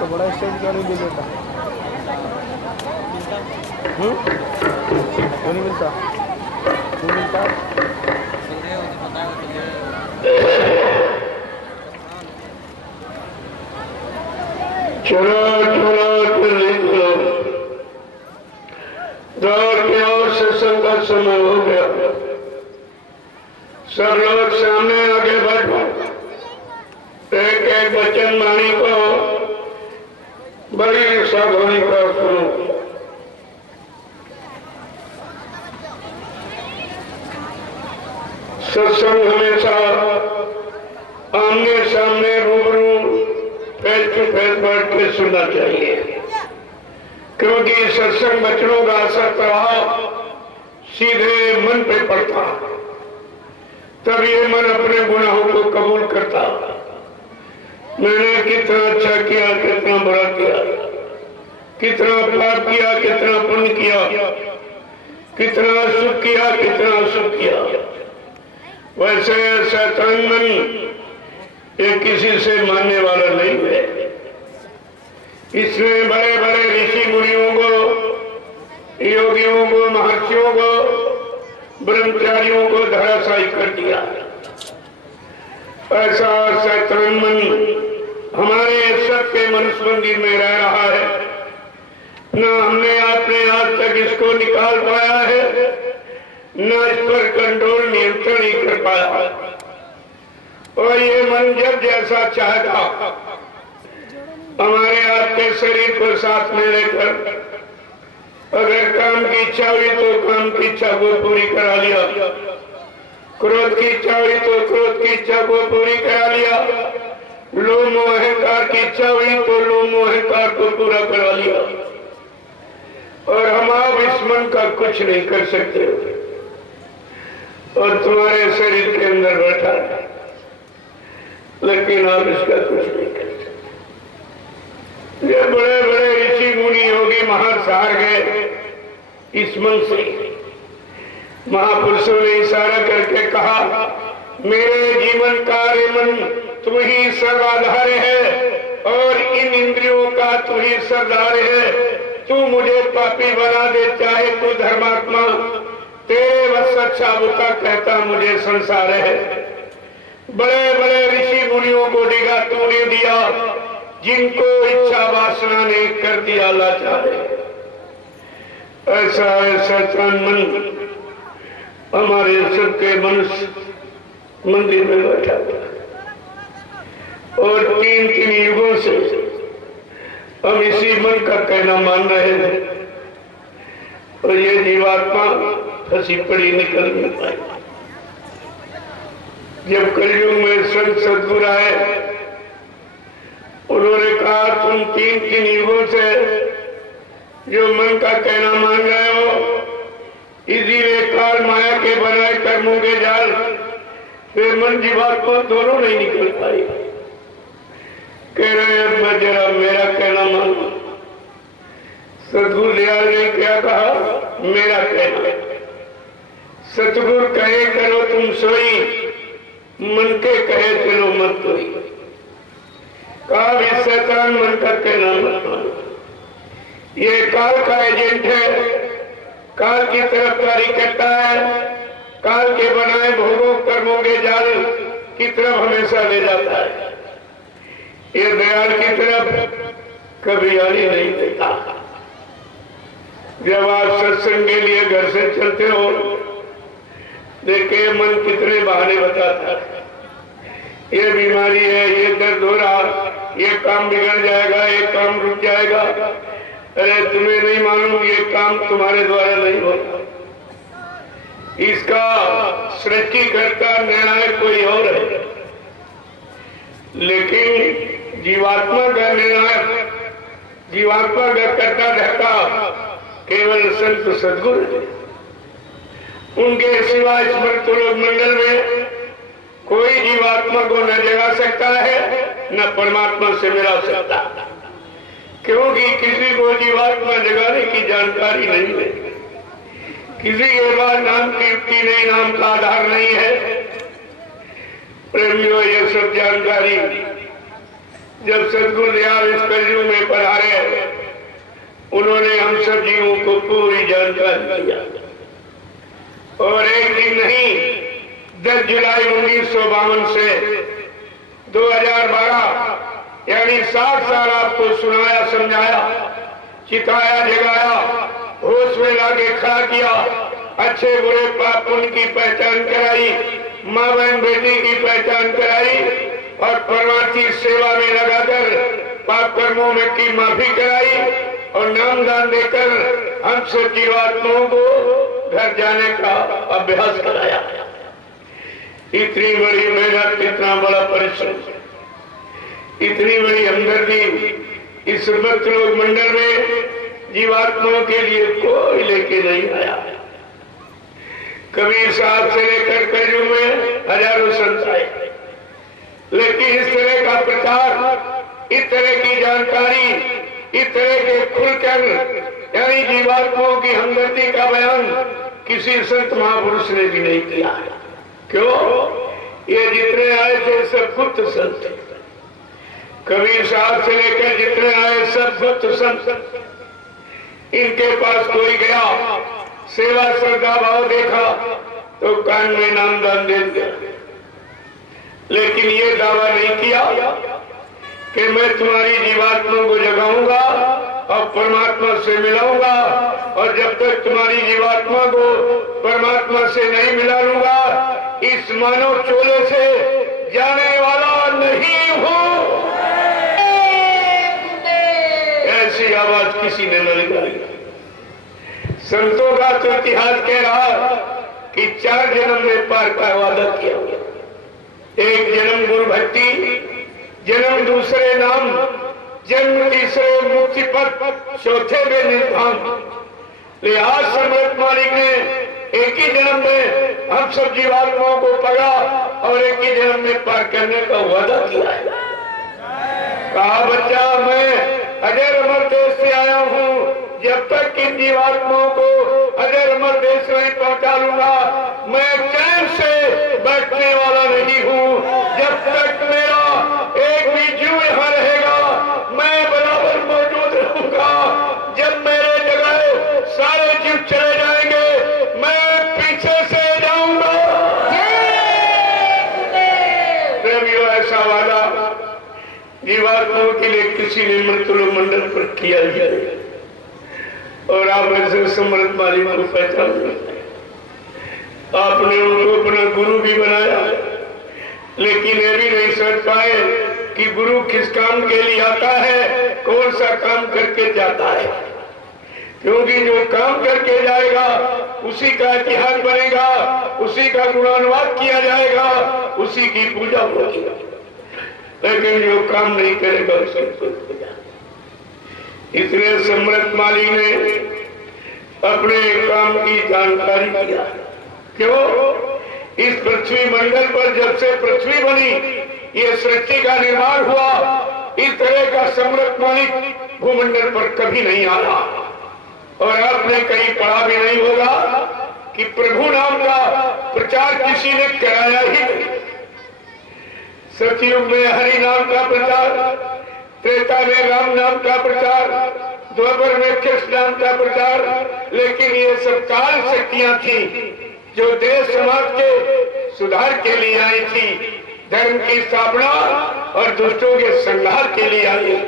तो बड़ा स्टेज क्यों नहीं देता? क्यों नहीं मिलता? क्यों मिलता? चलो दौड़ के और सत्संग का समय हो गया। सब लोग सामने आगे बढ़ो। एक एक वचन वाणी को बड़ी सावधानी का सुनो। सत्संग हमेशा आमने सामने रूबरू फेस टू फेस बैठ के सुनना चाहिए, क्योंकि सत्संग बचनों का असर प्रभाव सीधे मन पे पड़ता, तब ये मन अपने गुनाहों को कबूल करता। मैंने कितना अच्छा किया, कितना बुरा किया, कितना पाप किया, कितना पुण्य किया, कितना सुख किया, कितना अशुभ किया। वैसे शैतान मन ये किसी से मानने वाला नहीं है। इसने बड़े बड़े ऋषि मुनियों को, योगियों को, महर्षियों को, ब्रह्मचारियों को धराशायी कर दिया। ऐसा शैतान मन हमारे सबके मनुष्य मंदिर में रह रहा है। न हमने अपने आज तक इसको निकाल पाया है, न इस पर कंट्रोल नियंत्रण ही कर पाया। और ये मन जब जैसा चाहता हमारे आपके शरीर को साथ में लेकर अगर काम की इच्छा हुई तो काम की इच्छा को पूरी करा लिया, क्रोध की इच्छा हुई तो क्रोध की इच्छा को पूरी करा लिया, लोभ मोह अहंकार की इच्छा हुई तो लोभ मोह अहंकार को पूरा करा लिया। और हम आप इस मन का कुछ नहीं कर सकते और तुम्हारे शरीर के अंदर बैठा है, लेकिन आप इसका कुछ नहीं कर सकते। ये बड़े बड़े ऋषि मुनि योगी महात्मा हार गए इस मन से। महापुरुषों ने इशारा करके कहा, मेरे जीवन कार्य मन तू ही सर्वाधार है और इन इंद्रियों का तू ही सरदार है। तू मुझे पापी बना दे चाहे तू धर्मात्मा, तेरे बस अच्छा बुता कहता मुझे संसार है। बड़े बड़े ऋषि मुनियों को डिगा तूने दिया, जिनको इच्छा वासना ने कर दिया लाचार। ऐसा शैतान मन हमारे सबके मनुष्य मंदिर में बैठा और तीन तीन युगों से हम इसी मन का कहना मान रहे हैं और ये जीवात्मा फंसी पड़ी निकल नहीं पाई। जब कलयुग में संत सदगुरु आए, उन्होंने कहा तुम तीन तीन युगों से जो मन का कहना मान रहे हो, इसीलिए काल माया के बनाए कर्मों के जाल फिर मन जीवात्मा दोनों नहीं निकल पाई। कह रहे अब मैं जरा मेरा कहना मानो। सतगुरु दयाल ने क्या कहा, मेरा कहना। सतगुरु कहे करो तुम सोई, मन के कहे चलो मत कोई। कहा भी शैतान मन का कहना मत मानो, ये काल का एजेंट है, काल की तरफदारी करता है, काल के बनाए भोगों कर्मों के जाल की तरफ हमेशा ले जाता है। ये दयाल की तरफ कभी आने नहीं देता। जब आप सत्संग के लिए घर से चलते हो, देखे मन कितने बहाने बताता है। ये बीमारी है, ये दर्द हो रहा, ये काम बिगड़ जाएगा, ये काम रुक जाएगा। अरे तुम्हें नहीं मालूम ये काम तुम्हारे द्वारा नहीं होता, इसका सृष्टिकर्ता निर्णायक कोई और है। लेकिन जीवात्मा का निर्णायक, जीवात्मा का कर्ता धर्ता केवल संत सद्गुरु है। उनके सिवा इस मृत्युलोक मंडल में कोई जीवात्मा को न जगा सकता है, न परमात्मा से मिला सकता, क्योंकि किसी को जीवात्मा जगाने की जानकारी नहीं है। किसी के बाद नाम की युक्ति नहीं, नाम का आधार नहीं है। प्रेमियों, ये सब जानकारी जब सतगुरु दयाल इस कलयुग में पधारे, उन्होंने हम सब जीवों को पूरी जानकारी दिया। और एक दिन नहीं, 10 जुलाई 1952 से 2012 यानी 60 साल आपको सुनाया, समझाया, चिताया, जगाया, होश में लाके खड़ा किया, अच्छे बुरे पाप पुण्य की पहचान कराई, माँ बहन बेटी की पहचान कराई और परमार्थी सेवा में लगाकर पाप कर्मों में की माफी कराई और नामदान देकर हम सब जीवात्माओं को घर जाने का अभ्यास कराया। इतनी बड़ी मेहनत, इतना बड़ा परिश्रम, इतनी बड़ी हमदर्दी इस मृत्युलोक मंडल में जीवात्माओं के लिए कोई लेके नहीं आया। कबीर साहब से लेकर कजू में हजारों संत आए, लेकिन इस तरह का प्रचार, इस तरह की जानकारी, इस तरह के खुलकर यानी जीवात्माओं की हमदर्दी का बयान किसी संत महापुरुष ने भी नहीं किया। क्यों? ये जितने आए थे सब गुप्त संत थे। कबीर साहब से लेकर जितने आए सब गुप्त संत। इनके पास कोई गया, सेवा श्रद्धा भाव देखा तो कान में नामदान दे दिया, लेकिन ये दावा नहीं किया कि मैं तुम्हारी जीवात्मा को जगाऊंगा और परमात्मा से मिलाऊंगा, और जब तक तुम्हारी जीवात्मा को परमात्मा से नहीं मिला लूंगा इस मानव चोले से जाने वाला नहीं हूं। ऐसी आवाज किसी ने न निकाली। संतों का तो इतिहास कह रहा कि 4 जन्म में पार का वादा किया। एक जन्म गुरु भक्ति, जन्म दूसरे नाम, जन्म तीसरे मुक्ति पद, चौथे में निर्धाम। लिहाज समृत मालिक ने एक ही जन्म में हम सब जीवात्माओं को पकड़ा और एक ही जन्म में पार करने का वादा किया है। कहा बच्चा मैं अजर अमर देश से आया हूँ, जब तक इन जीवात्माओं को अजर अमर देश नहीं पहुंचा लूंगा मैं चैन से बैठने वाला नहीं हूँ। जब तक मेरा एक भी जीव यहाँ रहेगा मैं बराबर मौजूद रहूंगा। जब मेरे जगह सारे जीव चले जाएंगे मैं पीछे से जाऊंगा। प्रेमियों, ऐसा वादा जीवात्माओं के लिए किसी ने मृत्युलोक मंडल पर किया है और आप ऐसे समृत मालिक को पहचान लेते हैं। आपने उनको अपना गुरु भी बनाया, लेकिन ये भी नहीं समझ पाए कि गुरु किस काम के लिए आता है, कौन सा काम करके जाता है। क्योंकि जो काम करके जाएगा उसी का इतिहास बनेगा, उसी का गुणानुवाद किया जाएगा, उसी की पूजा होगी। लेकिन जो काम नहीं करेगा उसकी कोई पूजा। इसलिए समृत मालिक ने अपने काम की जानकारी दिया। क्यों? इस पृथ्वी मंडल पर जब से पृथ्वी बनी, ये सृष्टि का निर्माण हुआ, इस तरह का समृत मालिक भूमंडल पर कभी नहीं आया। और आपने कहीं पढ़ा भी नहीं होगा कि प्रभु नाम का प्रचार किसी ने कराया ही नहीं। सतयुग में हरि नाम का प्रचार, त्रेता में राम नाम का प्रचार, द्वापर में कृष्ण नाम का प्रचार, लेकिन ये सब काल शक्तियां थी जो देश समाज के सुधार के लिए आई थी, धर्म की स्थापना और दुष्टों के संहार के लिए आई।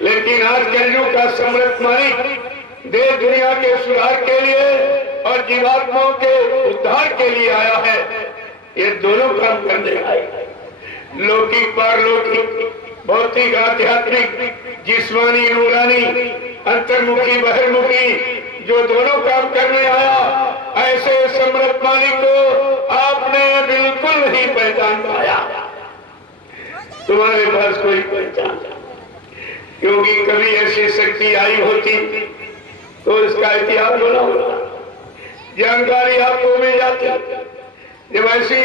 लेकिन आज कलयुग का समृत मालिक देश दुनिया के सुधार के लिए और जीवात्माओं के उद्धार के लिए आया है। ये दोनों काम करने आए, लौकिक पारलौकिक, भौतिक आध्यात्मिक, जिस्मानी नूरानी, अंतर्मुखी बहिर्मुखी, जो दोनों काम करने आया। ऐसे समृत मालिक को आपने बिल्कुल नहीं पहचान पाया। तुम्हारे पास कोई पहचान, क्योंकि कभी ऐसी शक्ति आई होती तो इसका इतिहास बना होता, जानकारी आपको मिल जाती। जब ऐसी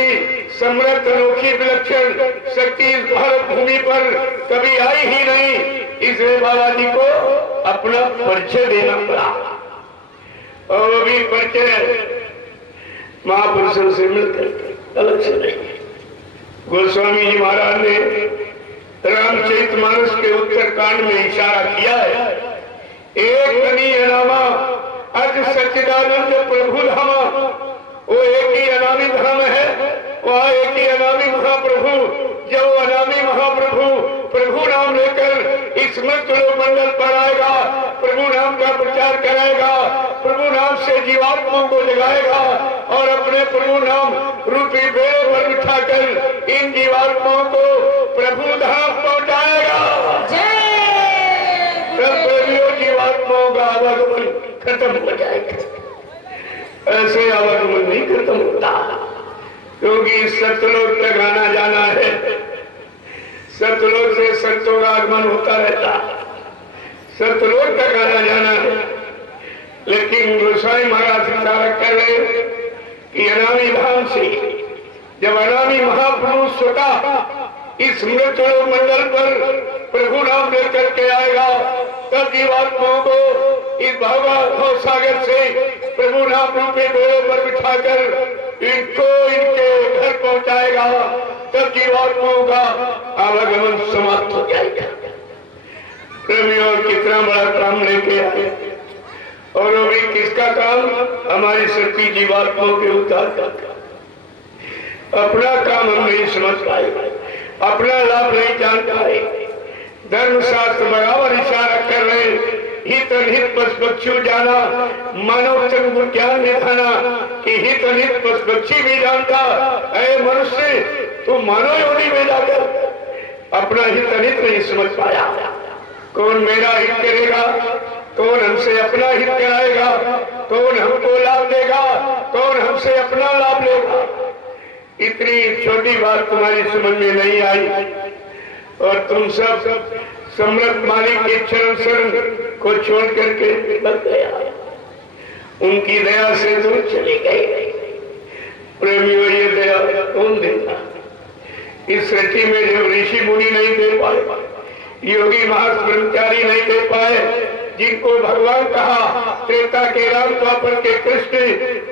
समृद्ध अनोखी विलक्षण शक्ति इस भारत भूमि पर कभी आई ही नहीं, इसलिए बाबा जी को अपना परिचय देना पड़ा। और वो भी परिचय महापुरुषों से मिलकर, अलग से नहीं। गोस्वामी जी महाराज ने रामचरितमानस के उत्तरकांड में इशारा किया है, एक कनी अनामा अज सच्चिदानंद प्रभु धामा। वो एक ही अनामी धाम है, वहाँ एक ही अनामी महाप्रभु। जब वो अनामी महाप्रभु प्रभु नाम लेकर इस मृत्युलोक मंडल पर आएगा, प्रभु नाम का प्रचार कराएगा, प्रभु नाम से जीवात्माओं को जगाएगा और अपने प्रभु नाम रूपी बेड़े पर बिठाकर इन जीवात्माओं को प्रभु धाम पहुंचाएगा। तब जीवात्माओं का आवागमन खत्म हो जाएगा। ऐसे आवागमन नहीं खत्म होता, क्योंकि सतलोक तक आना जाना है। सतलोक से संतों का आगमन होता रहता, सतलोक तक आना जाना है। लेकिन गोसाई महाराज इशारा कर रहे कि अनामी धाम से जब अनामी महापुरुष स्वतः इस मृत्यु मंडल पर प्रभु नाम लेकर के आएगा, तब जीवात्माओं को इस भाव सागर से प्रभु नाम रूपी डोरों पर बिठाकर इनको इनके घर पहुंचाएगा। तब जीवात्माओं का आवागमन समाप्त हो जाएगा। प्रेमी और कितना बड़ा काम लेके आए, और वो भी किसका काम? हमारी सबकी जीवात्माओं के उद्धार का काम। अपना काम हम नहीं समझ पाए, अपना लाभ नहीं जान पाए। धर्मशास्त्र बराबर इशारा कर रहे, हित अनहित पशु पक्षी जाना, मानव चंद्र ज्ञान निधाना कि हित अनहित पशु पक्षी भी जानता। अरे मनुष्य, तू मानव योनि में जाकर अपना हित अनहित नहीं समझ पाया। कौन मेरा हित करेगा? कौन हमसे अपना हित कराएगा? कौन हमको लाभ देगा? कौन हमसे अपना लाभ लेगा? इतनी छोटी बात तुम्हारी समझ में नहीं आई, और तुम सब सम्राट मालिक के चरण शरण को छोड़ करके बच गया, उनकी दया से दूर चले गए। प्रेमियों, ये दया कौन देगा? इस सृष्टि में जो ऋषि मुनि नहीं दे पाए, योगी महात्मा ब्रह्मचारी नहीं दे पाए, जिनको भगवान कहा, त्रेता के राम, द्वापर के कृष्ण,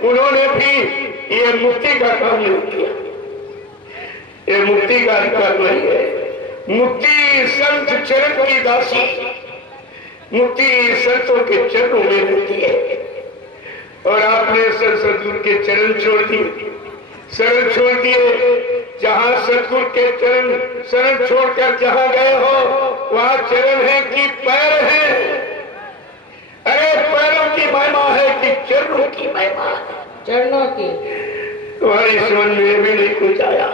उन्होंने भी ये मुक्ति का काम नहीं किया। ये मुक्ति का अधिकार नहीं है। मुक्ति संत चरण की दासी, मुक्ति संतों के चरणों में रहती है। और आपने सदगुरु के चरण छोड़ दिए, शरण छोड़ दिए। जहां सदगुरु के चरण शरण छोड़कर जहां गए हो, वहां चरण है कि पैर है? अरे पैरों की महिमा है कि चरणों की महिमा है? चरणों की। तुम्हारी समझ में भी नहीं कुछ आया।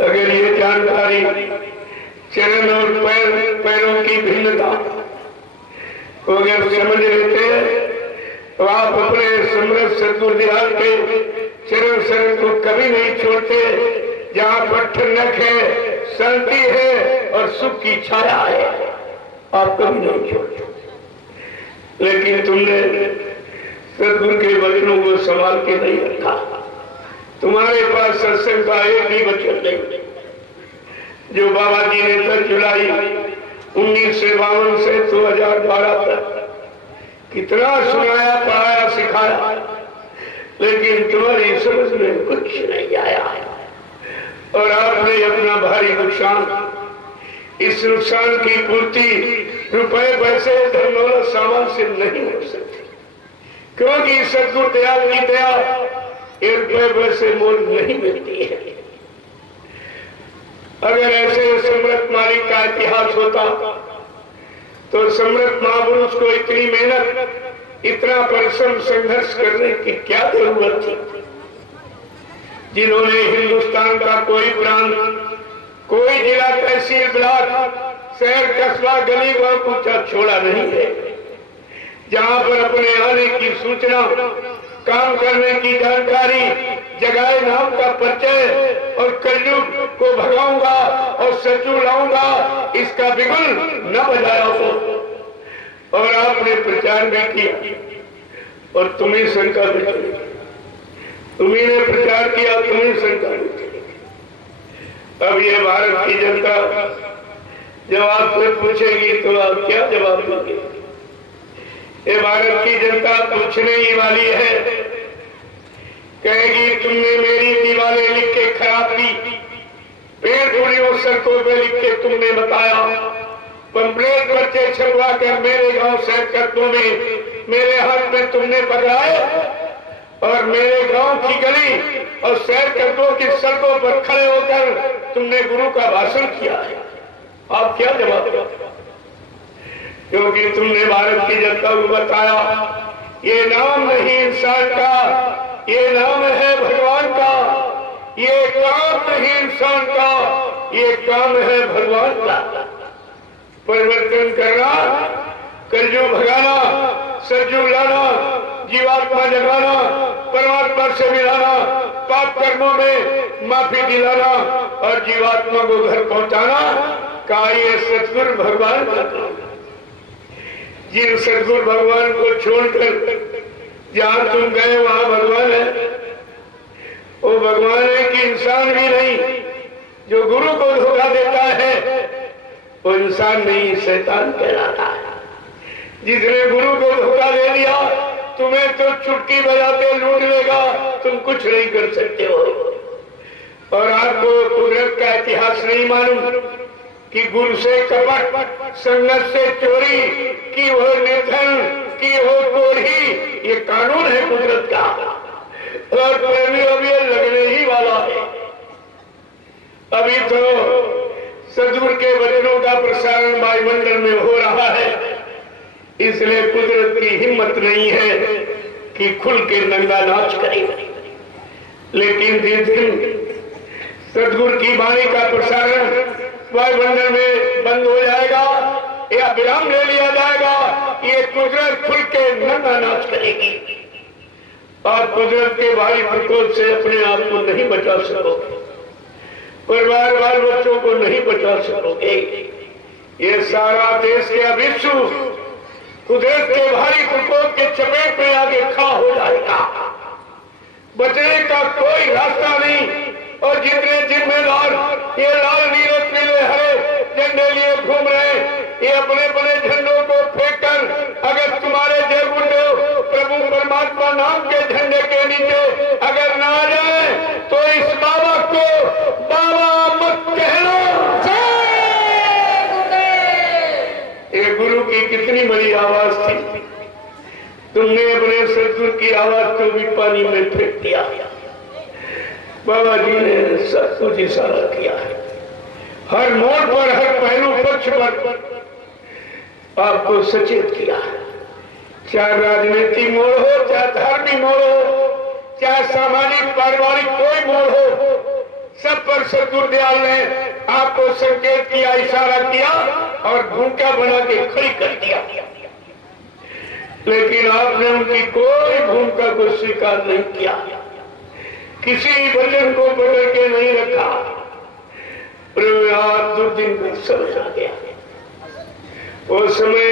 अगर ये जानकारी चरण और पैरों की भिन्नता को अगर समझ लेते तो आप अपने समृद्ध सदगुरु दिहाल के चरण शरण को कभी नहीं छोड़ते। जहाँ पर ठंडक है, शांति है और सुख की छाया है, आप कभी नहीं छोड़ते। लेकिन तुमने सदगुरु के वचनों को संभाल के नहीं रखा। तुम्हारे पास सत्संग का एक भी वचन नहीं। जो बाबा जी ने 10 जुलाई 1952 से 2012 तक कितना सुनाया, पढ़ाया, सिखाया, लेकिन तुम्हारी समझ में कुछ नहीं आया। और आपने अपना भारी नुकसान, इस नुकसान की पूर्ति रुपए पैसे धन दौलत सामान से नहीं हो सकती, क्योंकि सदगुरु दयाल की दया एक रुपए पैसे मोल नहीं मिलती है। अगर ऐसे सम्राट मालिक का इतिहास होता तो सम्राट महापुरुष को इतनी मेहनत, इतना परिश्रम, संघर्ष करने की क्या जरूरत थी? जिन्होंने हिंदुस्तान का कोई प्रांत, कोई जिला, तहसील, ब्लॉक, शहर, कस्बा, गली व कुचा छोड़ा नहीं है। जहां पर अपने आने की सूचना, काम करने की जानकारी, जगाए नाम का परिचय और कलयुग को भगाऊंगा और सचू लाऊंगा, इसका बिगुल न बजाया हो। और आपने प्रचार भी किया और तुम्हें शंका भी चली। तुम्ही ने प्रचार किया, तुम्हें शंका भी चली। अब ये भारत की जनता जब आपसे पूछेगी तो आप क्या जवाब दोगे? ये भारत की जनता पूछने ही वाली है, कहेगी तुमने मेरी दीवारें लिख के खराब की, पेड़ पुड़ियों सड़कों पे लिख के तुमने बताया, पंपलेट बच्चे छपवा कर मेरे गांव शहर कस्बों में मेरे हाथ में तुमने पकड़ाए, और मेरे गांव की गली और शहर कस्बों की सड़कों पर खड़े होकर तुमने गुरु का भाषण किया है। आप क्या जवाब दोगे? क्योंकि तुमने भारत की जनता को बताया ये नाम नहीं इंसान का, ये नाम है भगवान का। ये काम नहीं इंसान का, ये काम है भगवान का। परिवर्तन करना, कलयुग भगाना, सतयुग लाना, जीवात्मा जगाना, परमात्मा से मिलाना, पाप कर्मों में माफी दिलाना और जीवात्मा को घर पहुंचाना का ये सतगुरु भगवान का काम। जिन सतगुरु भगवान को छोड़कर जहां तुम गए वहां भगवान है। वो भगवान है कि इंसान भी नहीं। जो गुरु को धोखा देता है वो इंसान नहीं, शैतान कहलाता है। जिसने गुरु को धोखा दे दिया तुम्हें तो चुटकी बजाते लूट लेगा, तुम कुछ नहीं कर सकते हो। और आपको कुदरत का इतिहास नहीं मालूम कि गुरु से कपट, संगत से चोरी, की हो निर्धन, की हो कोढ़ी, ये कानून है कुदरत का। और प्रेमी अब ये लगने ही वाला है। अभी तो सदगुरु के वचनों का प्रसारण वायुमंडल में हो रहा है, इसलिए कुदरत की हिम्मत नहीं है कि खुल के नंगा नाच करे। लेकिन जिस दिन सदगुरु की वाणी का प्रसारण वायुमंडल में बंद हो जाएगा या विराम ले लिया जाएगा, ये कुदरत खुल के नंगा नाच करेगी। और कुदरत के भारी प्रकोप से अपने आप को नहीं बचा सकोगे, परिवार बाल बच्चों को नहीं बचा सकोगे। ये सारा देश या विश्व कुदरत के भारी प्रकोप के चपेट में आगे खड़ा हो जाएगा। बचने का कोई रास्ता नहीं। और जितने जिम्मेदार ये लाल नीले पीले हरे झंडे लिए घूम रहे, ये अपने अपने झंडों को फेंककर अगर तुम्हारे जय गुंडे प्रभु परमात्मा नाम के झंडे के नीचे अगर ना आ जाए तो इस बाबा को बाबा मत कहना। ये गुरु की कितनी बड़ी आवाज थी। तुमने अपने सदगुरु की आवाज को भी पानी में फेंक दिया। बाबा जी ने सब कुछ इशारा किया है। हर मोड़ पर, हर पहलू पक्ष पर आपको सचेत किया है। चाहे राजनीतिक मोड़ हो, चाहे धार्मिक मोड़ हो, चाहे सामाजिक पारिवारिक कोई मोड़ हो, सब पर सदगुरु दयाल ने आपको संकेत किया, इशारा किया और भूमिका बना के खड़ी कर दिया। लेकिन आपने उनकी कोई भूमिका को स्वीकार नहीं किया, किसी वचन को पकड़ के नहीं रखा। आप दुर्दिन का समय आ गया। वो समय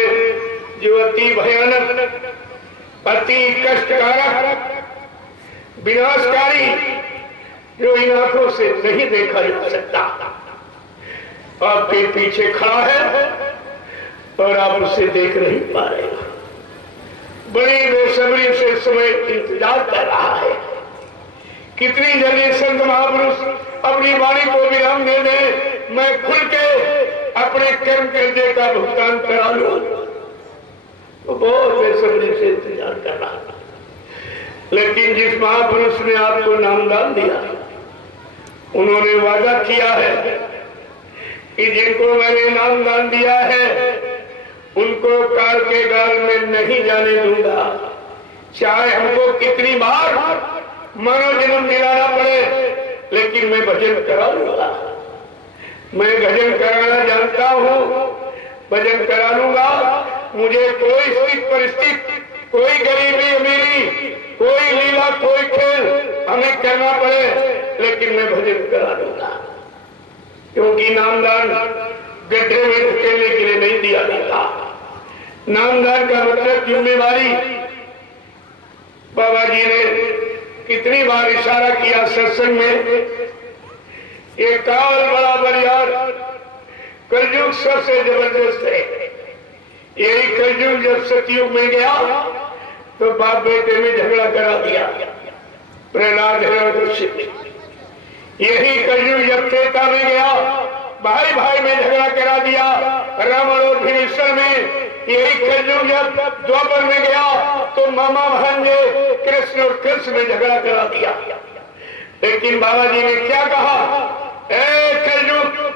जो अति भयानक, अति कष्टकारक, विनाशकारी, जो इन आंखों से नहीं देखा जा सकता, आपके पीछे खड़ा है और आप उसे देख नहीं पा रहे। बड़ी बेसब्री से समय इंतजार कर रहा है। कितनी जल्दी संत महापुरुष अपनी वाणी को विराम दे दे, मैं खुल के अपने कर्म कर्जे का भुगतान करा लूं। तो बहुत बेसब्री से इंतजार कर रहा था। लेकिन जिस महापुरुष ने आपको नामदान दिया, उन्होंने वादा किया है कि जिनको मैंने नामदान दिया है उनको काल के गाल में नहीं जाने दूंगा। चाहे हमको कितनी बार मानव जन्म दिलाना पड़े, लेकिन मैं भजन करा लूंगा। मैं भजन कराना जानता हूँ, भजन करा लूंगा। मुझे कोई स्थिति परिस्थिति, कोई गरीबी अमीरी, कोई लीला, कोई खेल हमें करना पड़े, लेकिन मैं भजन करा लूंगा। क्योंकि नामदान गड्ढे में धकेलने के लिए नहीं दिया जाता। नामदान का मतलब जिम्मेवारी। बाबा जी ने कितनी बार इशारा किया सत्संग में, ये काल बड़ा बरियार, कलयुग सबसे जबरदस्त है। यही कलयुग जब सतयुग में गया तो बाप बेटे में झगड़ा करा दिया, प्रहलाद हिरण्यकश्यप ने। यही कलयुग जब त्रेता में गया, भाई भाई में झगड़ा करा दिया, रावण और विभीषण में। यही कलयुग जब द्वापर में गया तो मामा भांजे कृष्ण और कृष्ण में झगड़ा करा दिया। लेकिन बाबा जी ने क्या कहा, ए कलयुग,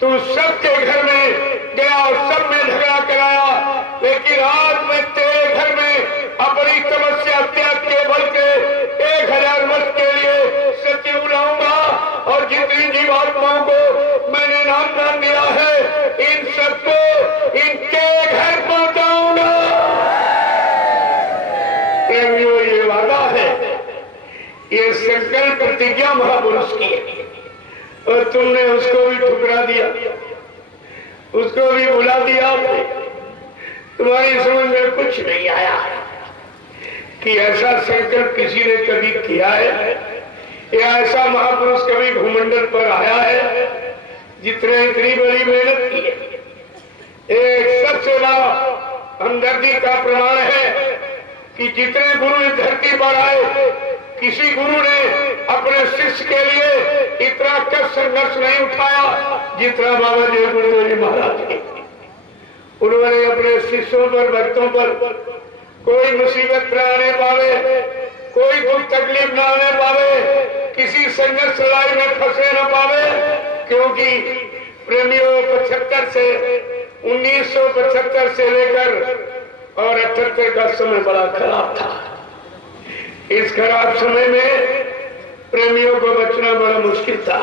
तू सबके घर में गया और सब में झगड़ा कराया, लेकिन आज मैं तेरे घर में अपनी तपस्या त्याग के बल के 1000 वर्ष के लिए सत्य बुलाऊंगा और जितनी जीवात्माओं को मैंने नामदान दिया है इन सबको इनके घर पहुंचाऊंगा। प्रेमियों, ये वादा है, ये संकल्प प्रतिज्ञा महापुरुष की है और तुमने उसको भी ठुकरा दिया, उसको भी भुला दिया। तुम्हारी समझ में कुछ नहीं आया। कि ऐसा संकल्प किसी ने कभी किया है या ऐसा महापुरुष कभी भूमंडल पर आया है जितने इतनी बड़ी मेहनत की है। एक सबसे बड़ा हमदर्दी का प्रमाण है कि जितने गुरु इस धरती पर आए, किसी गुरु ने अपने शिष्य के लिए इतना कष्ट संघर्ष नहीं उठाया जितना बाबा जय गुरुदेव जी महाराज ने। उन्होंने अपने शिष्यों पर, भक्तों पर कोई मुसीबत न आने पावे, कोई दुख तकलीफ न आने पावे, किसी संघर्ष लड़ाई में फंसे न पावे, क्योंकि प्रेमियों 1975 से लेकर और 78 का समय बड़ा खराब था। इस खराब समय में प्रेमियों को बचना बड़ा मुश्किल था,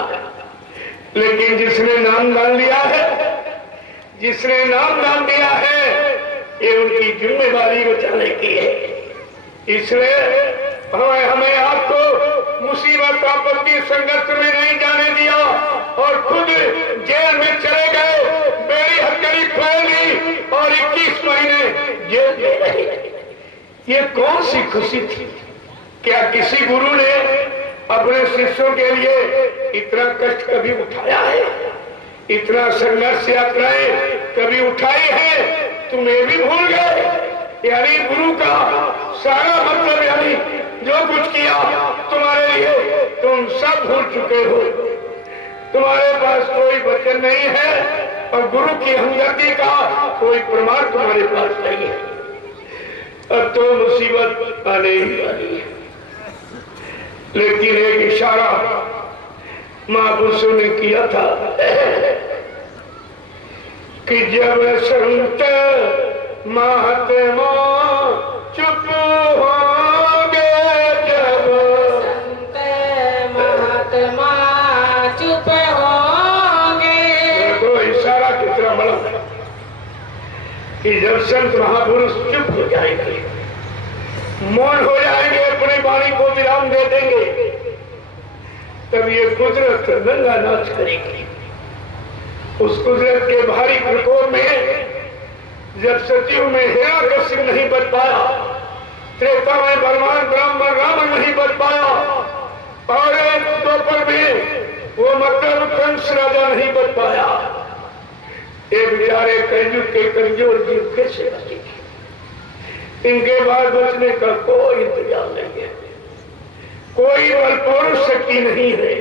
लेकिन जिसने नाम दान लिया है, जिसने नाम दान दिया है, ये उनकी जिम्मेदारी बचाने की है। इसलिए हमें आपको मुसीबत आपत्ति संघर्ष में नहीं जाने दिया और खुद जेल में चले गए, बेड़ी हथकड़ी खोल दी और 21 महीने जेल में रहे। ये कौन सी खुशी थी? क्या किसी गुरु ने अपने शिष्यों के लिए इतना कष्ट कभी उठाया है? इतना संघर्ष यात्राएं कभी उठाई है? तुम्हें भी भूल गए? यानी गुरु का सारा मतलब, यानी जो कुछ किया तुम्हारे लिए तुम सब भूल चुके हो। तुम्हारे पास कोई वचन नहीं है और गुरु की हमदर्दी का कोई प्रमाण तुम्हारे पास नहीं है। अब तो मुसीबत आने ही वाली है, लेकिन एक इशारा महापुरुषों ने किया था कि जब संत महात्मा चुप होंगे, जब संत महात्मा चुप होंगे। देखो इशारा कितना बड़ा है कि जब संत महापुरुष चुप हो जाएंगे, मौन हो जाएंगे, अपनी वाणी को विराम दे देंगे, तब ये कुदरत नंगा नाच करेगी। उस कुदरत के भारी प्रकोप में जब सतयुग में हिरण्यकशिप नहीं बच पाया, त्रेता में बलवान ब्राह्मण रावण नहीं बच पाया, और दोपहर में वो मतलब कंस राजा नहीं बच पाया, ये बेचारे कलयुग के कमजोर जीव कैसे बचेंगे? इनके बाद बचने का कोई इंतजाम नहीं है, कोई बलपूर्ण शक्ति नहीं है।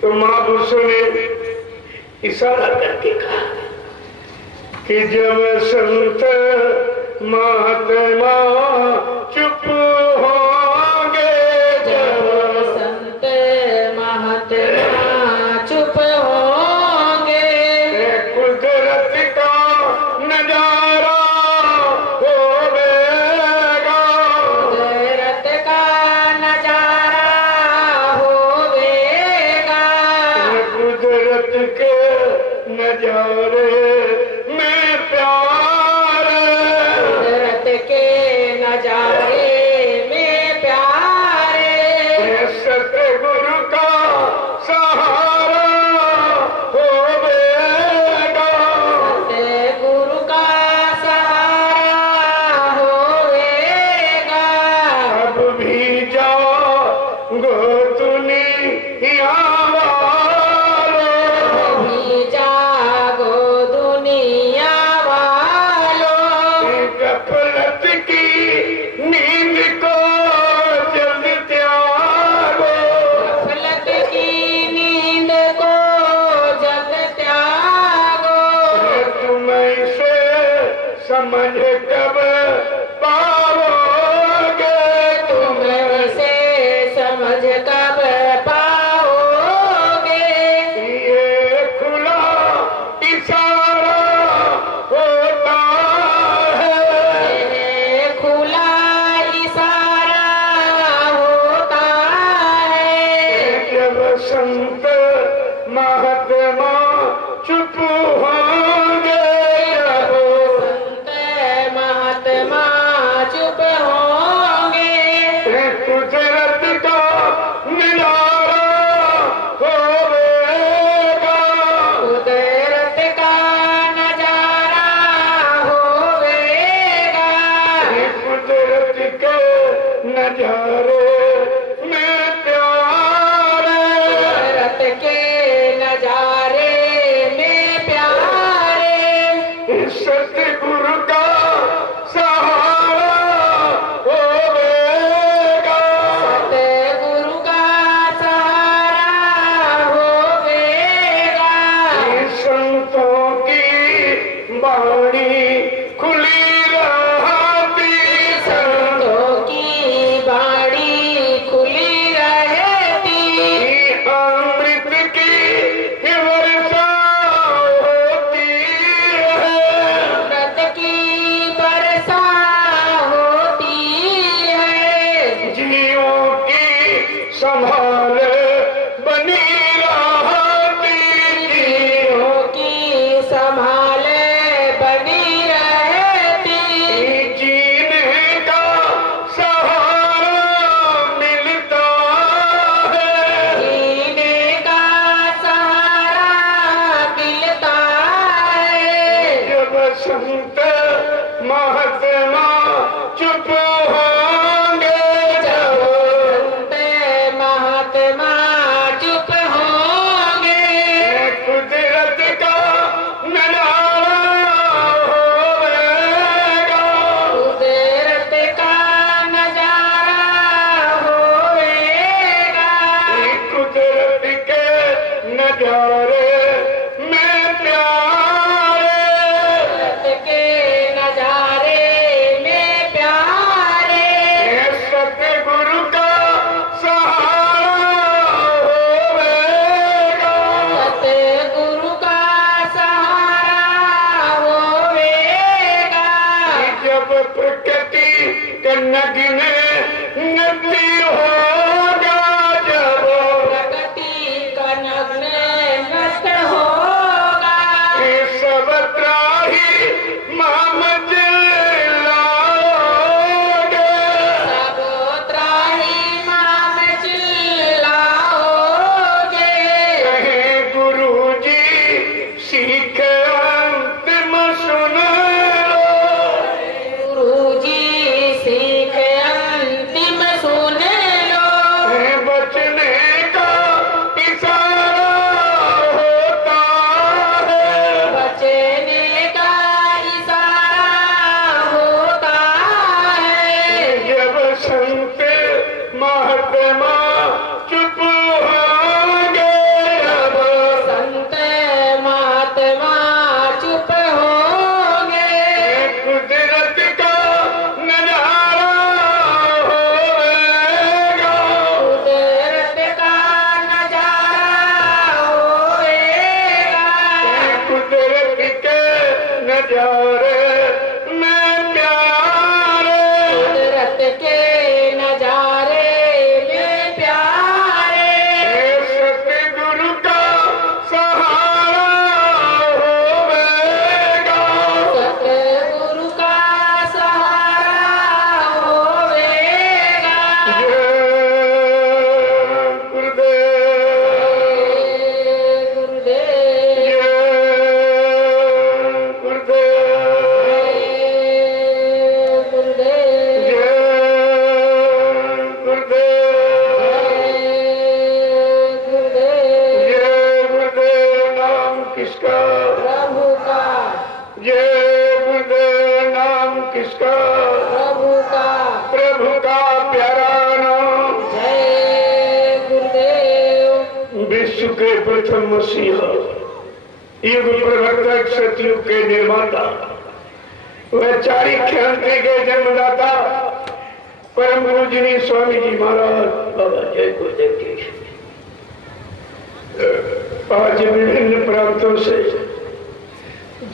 तो महापुरुषों ने इशारा करके कहा कि जब संत महात्मा चुप होंगे, जब संत महात्मा चुप होंगे, कुदरत का नजारा होवेगा, कुदरत का नजारा होवेगा। कुदरत के नजारे में प्यार, कुदरत के नजारे में प्यारे, रत के नजारे में प्यारे, सतगुरु का सहारा होवेगा, सतगुरु का सहारा होवेगा, संतों की बाणी खुली रहती, संतों की बाणी खुली रहती, अमृत की वर्षा होती है, अमृत की वर्षा होती है, जीवों की संभाल बनी रहती, जीवों की संभाल बनी रहती, जीने का सहारा मिलता है, जीने का सहारा मिलता है, जब संत महात्मा चुप होंगे, जब संत महात्मा चुप होंगे, कुदरत का नजारा होवेगा, कुदरत का नजारा होएगा, कुदरत के नजारे में प्यारे, कुदरत के नजारे में प्यारे, सतगुरु का सहारा होवेगा, सतगुरु का सहारा होएगा, जब प्रकृति का नग्न नृत्य होगा, जब प्रगति का नग्न नष्ट होगा, सब त्राही मोहम्मद लाओगे, सब त्राही माम चिल्लाओगे, कहे गुरु जी सीख अंतिम सुन लो, गुरुजी सीख अंतिम सुन लो, बचने का इशारा होता है, बचने का इशारा होता है, जब संत महात्मा चुप होंगे, जब संत महात्मा चुप होंगे, कुदरत का नजारा होवेगा, कुदरत का नजारा होएगा, कुदरत के नजारे में प्यारे, कुदरत के नजारे में प्यारे, सतगुरु का सहारा होवेगा, सतगुरु का सहारा होवेगा, जय गुरुदेव, गुरुदेव, जय गुरुदेव, गुरुदेव, जय गुरुदेव, गुरुदेव, जय गुरुदेव नाम किसका, प्रभु का, जय गुरुदेव नाम किसका, प्रभु का, प्रभु का प्यारा नाम, जय गुरुदेव, विश्व के प्रथम मसीहा, युग प्रवर्तक, सतयुग के निर्माता, वह चारी क्रांति के जन्मदाता, परम पूजनीय स्वामी जी महाराज बाबा जय गुरुदेव जी आज विभिन्न प्रांतों से,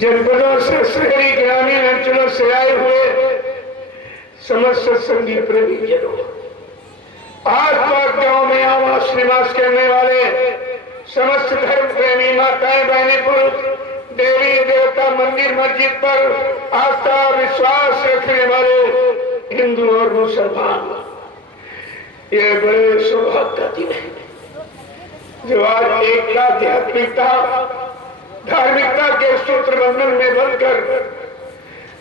जनपदों से, शहरी ग्रामीण अंचलों से आए हुए समस्त संगी प्रेमी जनों, आसपास गांव में आवास निवास करने वाले समस्त धर्म प्रेमी माताएं, बहनें, पुरुष, देवी देवता, मंदिर मस्जिद पर आस्था विश्वास रखने वाले हिंदू और मुसलमान, ये बड़े सौभाग्य का दिन है जो आज एकता, आध्यात्मिकता, धार्मिकता के सूत्र बंधन में बंधकर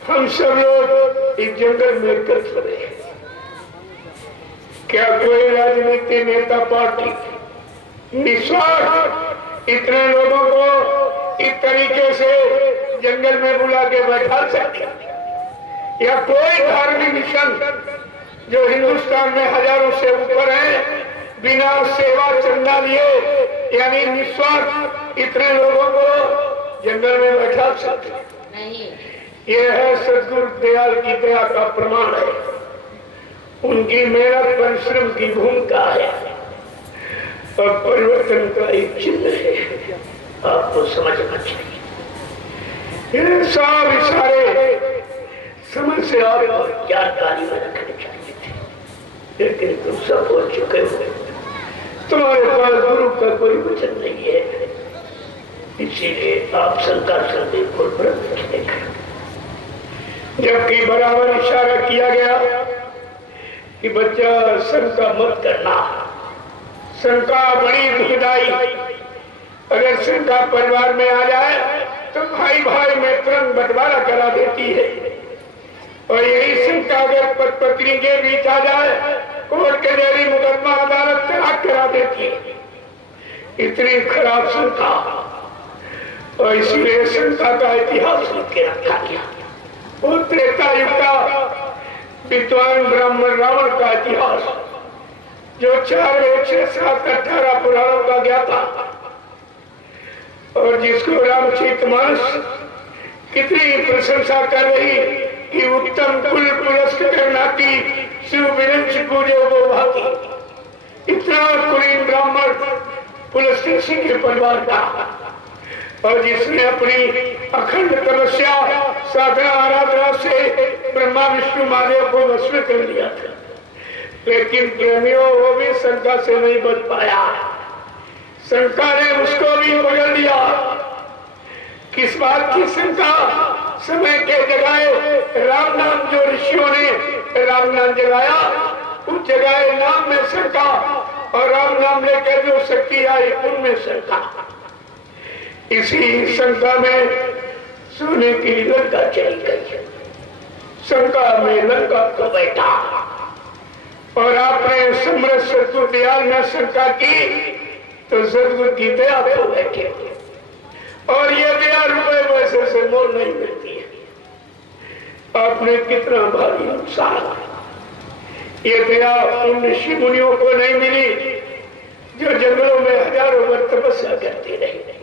हम सब लोग इस जंगल में एकत्र बने। क्या कोई राजनीति नेता पार्टी निस्वार्थ इतने लोगों को इस तरीके से जंगल में बुला के बैठा सकते? या कोई धार्मिक मिशन जो हिंदुस्तान में हजारों से ऊपर है, बिना सेवा चंदा लिए यानी निस्वार्थ इतने लोगों को जंगल में बैठा सकते? नहीं। यह है सदगुरु दयाल की दया का प्रमाण है, उनकी मेहनत परिश्रम की भूमिका है और परिवर्तन का एक चिन्ह है। आपको समझना चाहिए, ये सब इशारे समझ से आप जानकारी में रखने चाहिए थे, लेकिन तुम सब बोल चुके हो। तुम्हारे पास गुरु का कोई वचन नहीं है, इसीलिए आप शंका संदेह को देख, जबकि बराबर इशारा किया गया कि बच्चा शंका मत करना, शंका बड़ी दुखदाई। अगर शंका परिवार में आ जाए तो भाई भाई में तुरंत बंटवारा करा देती है, और यही शंका अगर पत्नी के बीच आ जाए कोर्ट कचहरी मुकदमा अदालत तलाक करा देती है। इतनी खराब शंका, और इसीलिए शंका का इतिहास लिख के रखा गया। वो त्रेता युग का विद्वान ब्राह्मण रावण का इतिहास, जो 4 वेद 6 7 18 पुराणों का ज्ञाता, और जिसको रामचरितमानस कितनी प्रशंसा कर रही कि उत्तम कुल पुलस्त करना की शिव विरंच पूजे वो भाती। इतना कुलीन ब्राह्मण पुलस्त ऋषि के परिवार का, और जिसने अपनी अखंड तपस्या साधना आराधना से ब्रह्मा विष्णु महादेव को वश में कर लिया था, लेकिन प्रेमियों वो भी शंका से नहीं बच पाया। शंका ने उसको भी पकड़ लिया। किस बात की शंका? समय के जगाए राम नाम, जो ऋषियों ने राम नाम जगाया उस जगाए नाम में शंका, और राम नाम लेकर जो शक्ति आई उनमें शंका। इसी शंका में सोने की लंका चली गई, शंका में लंका को बैठा, और आपने समृद्ध सदगुरु दयाल में शंका की तो सदगुरु की दया को बैठे, और ये दया रुपए पैसे से मोल नहीं मिलती है। आपने कितना भारी नुकसान, ये दया उन ऋषि मुनियों को नहीं मिली जो जंगलों में हजारों वर्ष तपस्या करते रहे,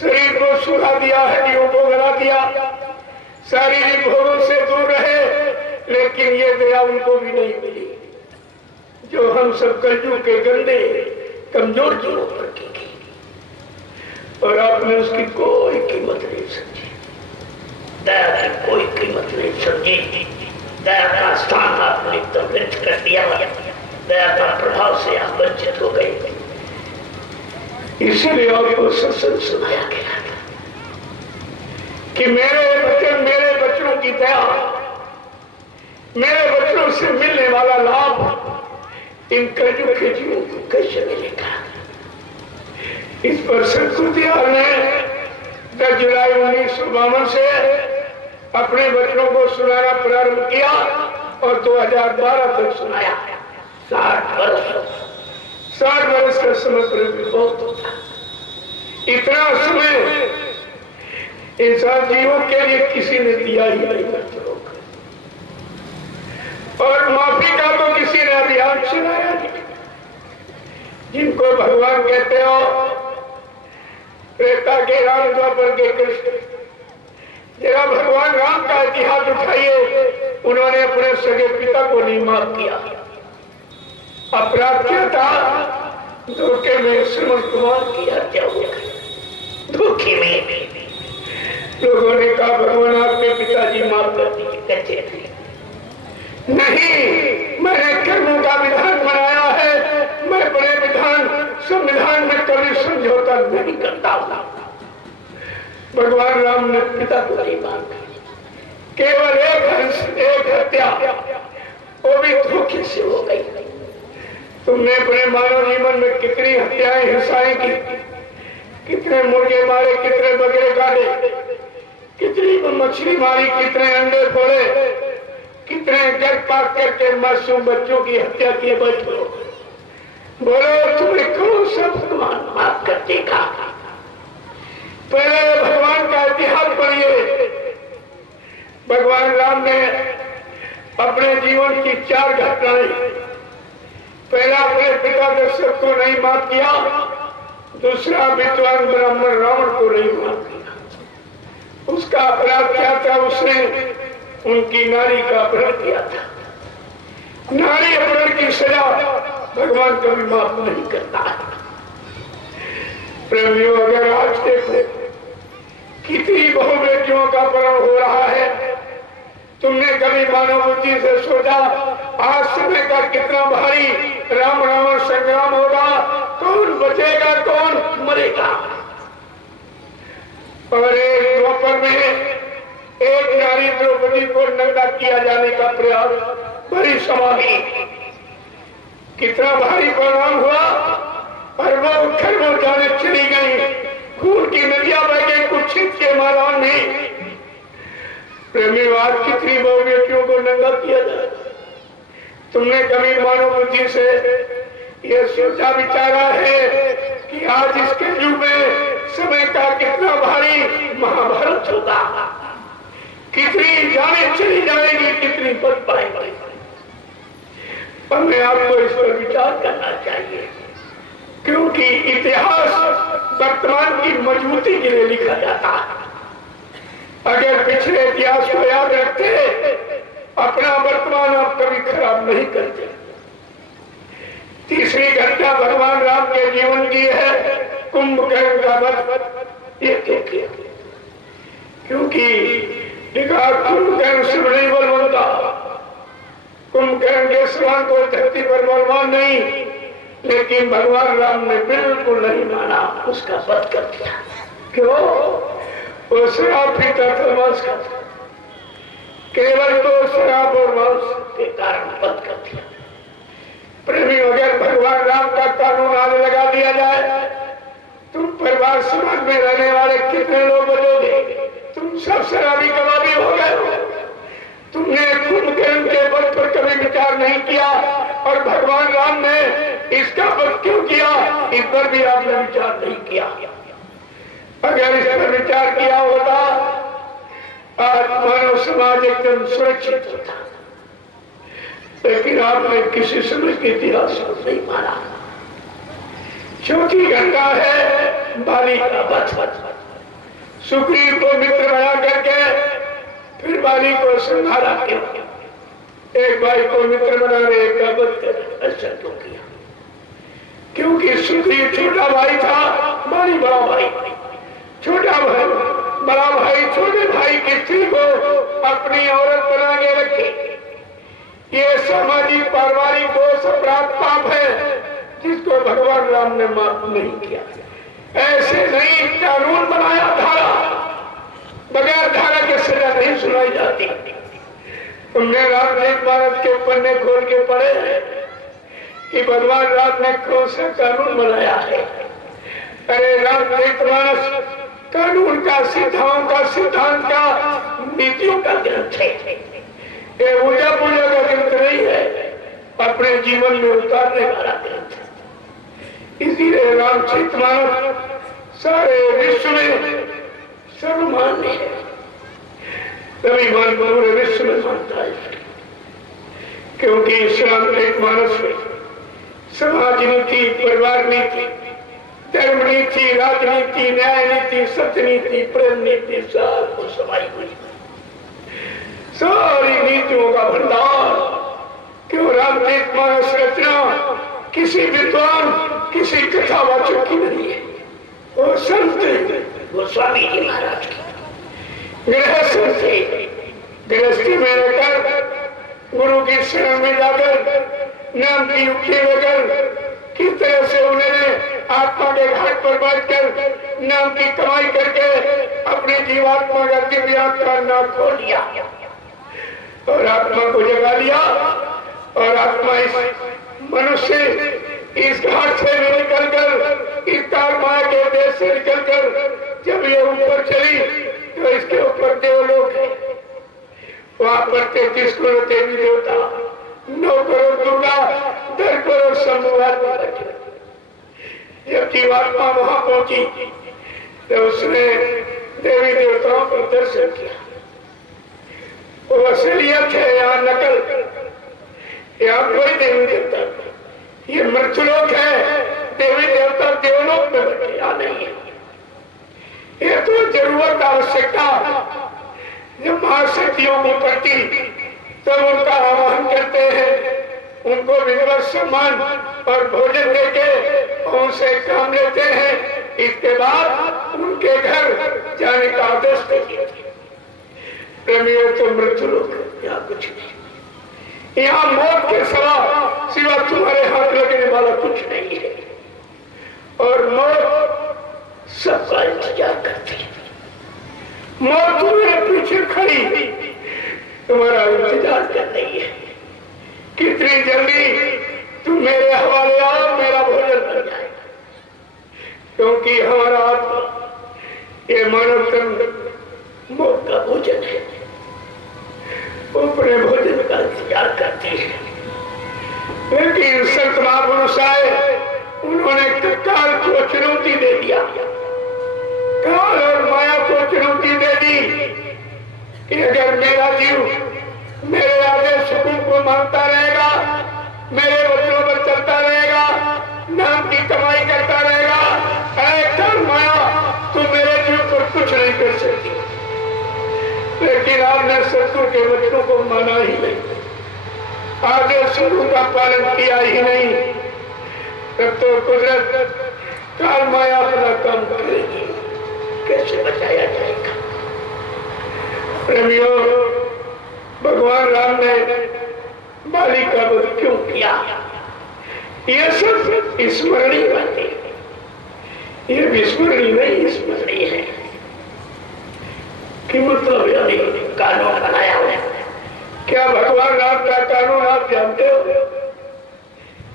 शरीर को सुखा दिया, हड्डियों को गला दिया, शारीरिक भोगों से दूर रहे, लेकिन ये दया उनको भी नहीं मिली जो हम सब कलयुग के गंदे कमजोर जीवों पर की गई, और आपने उसकी कोई कीमत नहीं समझी। दया की कोई कीमत नहीं समझी। दया का स्थान आपने एकदम व्यर्थ कर दिया, दया का प्रभाव से आप वंचित हो गए। इसलिए आपको सत्संग सुनाया गया था कि मेरे बच्चों की दया, मेरे बच्चों से मिलने वाला लाभ इन कलयुग के जीवों को कैसे मिलेगा। इस पर सदगुरु दयाल ने 10 जुलाई 1952 से अपने बच्चों को सुनाना प्रारंभ किया, और 2012 तक सुनाया। 60 वर्ष का समय पर भी बहुत होता। इतना समय इंसान जीवों के लिए किसी ने दिया ही नहीं बच्चों को, और माफी का तो किसी ने अभियान चलाया नहीं। जिनको भगवान कहते हो, त्रेता के राम, द्वापर के कृष्ण, जरा भगवान राम का इतिहास उठाइए। उन्होंने अपने सगे पिता को नहीं माफ किया। अपराध क्या था? धोखे में श्रवण कुमार की हत्या हो गई। धोखे में लोगों ने कहा भगवान आपके पिताजी माफ कर दिए, कहते थे नहीं, मैंने कर्मों का विधान बनाया है, मैं बड़े विधान संविधान में कभी समझौता नहीं करता हूं। भगवान राम ने पिता को नहीं मारा, केवल एक हत्या, वो भी धोखे से हो गई। तुमने अपने मानव जीवन में कितनी हत्याएं हिंसाएं की, कितने मुर्गे मारे, कितने बकरे काटे, कितनी मछली मारी, कितने अंडे फोड़े, कितने गर्भपात करके मासूम बच्चों की हत्या किए बच्चों, बोलो तुम्हें कौन सा भगवान माफ कर देगा? पहले भगवान का इतिहास पढ़िए। भगवान राम ने अपने जीवन की 4 घटनाएं, पहला अपने पिता दशरथ को नहीं माफ किया, दूसरा विद्वान ब्राह्मण रावण को नहीं माफ किया। उसका अपराध क्या था? उसने उनकी नारी का अपहरण किया था। नारी अपहरण की सजा भगवान कभी माफ नहीं करता है। प्रेमियों, अगर आज देखो कितनी बहु बेटियों का अपहरण हो रहा है, तुमने कभी मानव बुद्धि से सोचा आज समय का कितना भारी राम रावण संग्राम होगा? कौन बचेगा, कौन मरेगा? और एक द्वापर में एक नारी द्रौपदी को नंगा किया जाने का प्रयास, बड़ी समाधि, कितना भारी परिणाम हुआ। अरबों खरबों जाने चली गई, खून की नदियां बह गई कुरुक्षेत्र के मैदान में। प्रेमीवाद कितनी बहु बेटियों को नंगा किया जाए। तुमने कभी मानव बुद्धि से यह सोचा विचारा है कि आज इसके युग में समय का कितना भारी महाभारत होगा? कितनी जाने चली जाएगी, कितनी बच पाएगी? हमें आपको इस पर विचार करना चाहिए, क्योंकि इतिहास वर्तमान की मजबूती के लिए लिखा जाता है। अगर पिछले इतिहास को याद रखते, अपना वर्तमान आप कभी खराब नहीं करते। तीसरी घटना भगवान राम के जीवन की है, कुंभकर्ण का वध। ये देखिए, क्योंकि कुंभकर्ण से नहीं बलवंता, कुंभकर्ण के समान को धरती पर बलवान नहीं, लेकिन भगवान राम ने बिल्कुल नहीं माना, उसका वध कर दिया। क्यों? वो शराब पीता था, मांस खाता, केवल तो शराब और मांस के कारण वध कर दिया। प्रेमी, अगर भगवान राम का कानून आगे लगा दिया जाए, तुम परिवार समाज में रहने वाले कितने लोग बचोगे? तुम सब शराबी कबाबी हो गए हो। तुमने कुंभकर्ण के वध पर कभी विचार नहीं किया, और भगवान राम ने इसका वध क्यों किया, इस पर भी आपने विचार नहीं किया। अगर इस पर विचार किया होता, आज मानव समाज एकदम सुरक्षित होता, लेकिन आपने किसी समय के इतिहास को नहीं माना। चौथी घटना है बाली का वध। सुग्रीव को मित्र बना करके फिर बाली को संहारा क्यों? एक भाई को मित्र बना रहे, एक का वध कर, ऐसा क्यों किया? क्योंकि सुग्रीव छोटा भाई था, बाली बड़ा भाई। छोटा भाई, बड़ा भाई छोटे भाई की स्त्री को अपनी औरत बना के रखे। ये सामाजिक पारिवारिक दोष अपराध पाप है, जिसको भगवान राम ने माफ नहीं किया। ऐसे नहीं कानून बनाया, धारा, बगैर धारा की सजा नहीं सुनाई जाती। तुमने रामचरितमानस के पन्ने खोल के पढ़े हैं कि भगवान राम ने कौन सा कानून बनाया है? अरे रामचरितमानस कानून का, सिद्धांत का, नीतियों का ग्रंथ है। ये पूजा का ग्रंथ नहीं है, अपने जीवन में उतारने वाला ग्रंथ है। इसीलिए रामचरितमानस सारे विश्व में सर्वमान्य है, तभी पूरे विश्व में मानता है। क्योंकि इस रामचरितमानस में समाज नीति, परिवार नीति, धर्म नीति, राजनीति, न्याय नीति, सत्य नीति, प्रेम नीति सब को समाई हुई, सारी नीतियों का भंडार। क्यों? रामचरितमानस रचना किसी विद्वान, किसी कथावाचक की नहीं है, वो संत गोस्वामी जी महाराज की। गृहस्थ थे, गृहस्थी में रहकर गुरु की शरण में जाकर नाम की युक्ति लेकर किस तरह से उन्होंने आत्मा के घाट पर बैठकर नाम की कमाई करके अपनी जीवात्मा का दिव्य आत्मा नाम खोल लिया और आत्मा को जगा लिया। और आत्मा इस मनुष्य इस घाट से निकलकर, इस काल माया के देश से निकलकर जब ये ऊपर चली तो इसके ऊपर देवलोक है, वहां पर 33 करोड़ देवी देवता, 9 करोड़ दुर्गा, 10 करोड़ समूह आदमी बैठे। जब जीवात्मा वहां पहुंची तो उसने देवी देवताओं को दर्शन किया। वो असलियत है, यहाँ नकल, यहाँ कोई देवी देवता नहीं। ये मृत्युलोक है, देवी देवता देवलोक में बैठे, यहाँ नहीं है। ये तो जरूरत आवश्यकता जब महाशक्तियों को पड़ती तब उनका आह्वान करते हैं, उनको विधिवत सम्मान और भोजन देके उनसे काम लेते हैं। इसके बाद उनके घर जाने का आदेश देते। प्रेमियों, तो मृत्यु लोग यहाँ कुछ नहीं, यहाँ मौत के सिवा तुम्हारे हाथ लगने वाला कुछ नहीं है। और मौत सबका इंतजार करती है। मौत तुम्हारे पीछे खड़ी तुम्हारा इंतजार कर रही है। कितनी जल्दी तुम मेरे हवाले आओ, मेरा भोजन बन जाएगा। क्योंकि हमारा आत्मा, ये मानव तन मौत का भोजन है, वो अपने भोजन का इंतजार करती है। लेकिन संत महापुरुष आए, उन्होंने काल को चुनौती दे दिया, काल और माया को चुनौती दे दी कि अगर मेरा जीव मेरे आदेश हुकुम को मानता रहेगा, मेरे वचनों पर चलता रहेगा, नाम की कमाई करता रहेगा, काल माया तू मेरे जीव पर कुछ नहीं कर सकती। लेकिन आपने सत्सुर के वचनों को माना ही नहीं, आदेश हुकुम का पालन किया ही नहीं, तब तो कुदरत काल माया अपना काम करेगी। कैसे बचाया जाएगा? प्रेमियों, भगवान राम ने बाली का वध क्यों किया? ये सब स्मरणीय बातें, ये विस्मरणीय नहीं, स्मरणीय है। कि मतलब यानी कानून बनाया है। क्या भगवान राम का कानून आप जानते हो?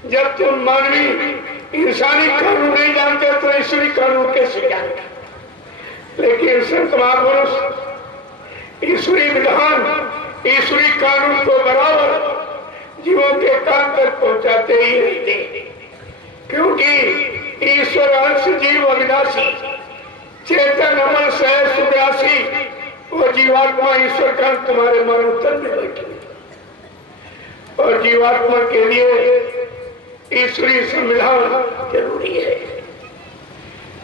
जब तुम मानवी इंसानी कानून नहीं जानते तो ईश्वरी कानून कैसे जानते? लेकिन संत महापुरुष ईश्वरी विधान, ईश्वरी कानून को बराबर जीवों के काम तक पहुंचाते ही रहते, क्योंकि ईश्वर अंश जीव अविनाशी, चेतन अमल सह सुग्रासी, वो जीवात्मा ईश्वर का तुम्हारे मानव तन में बैठी। और जीवात्मा के लिए ईश्वरी संविधान जरूरी है।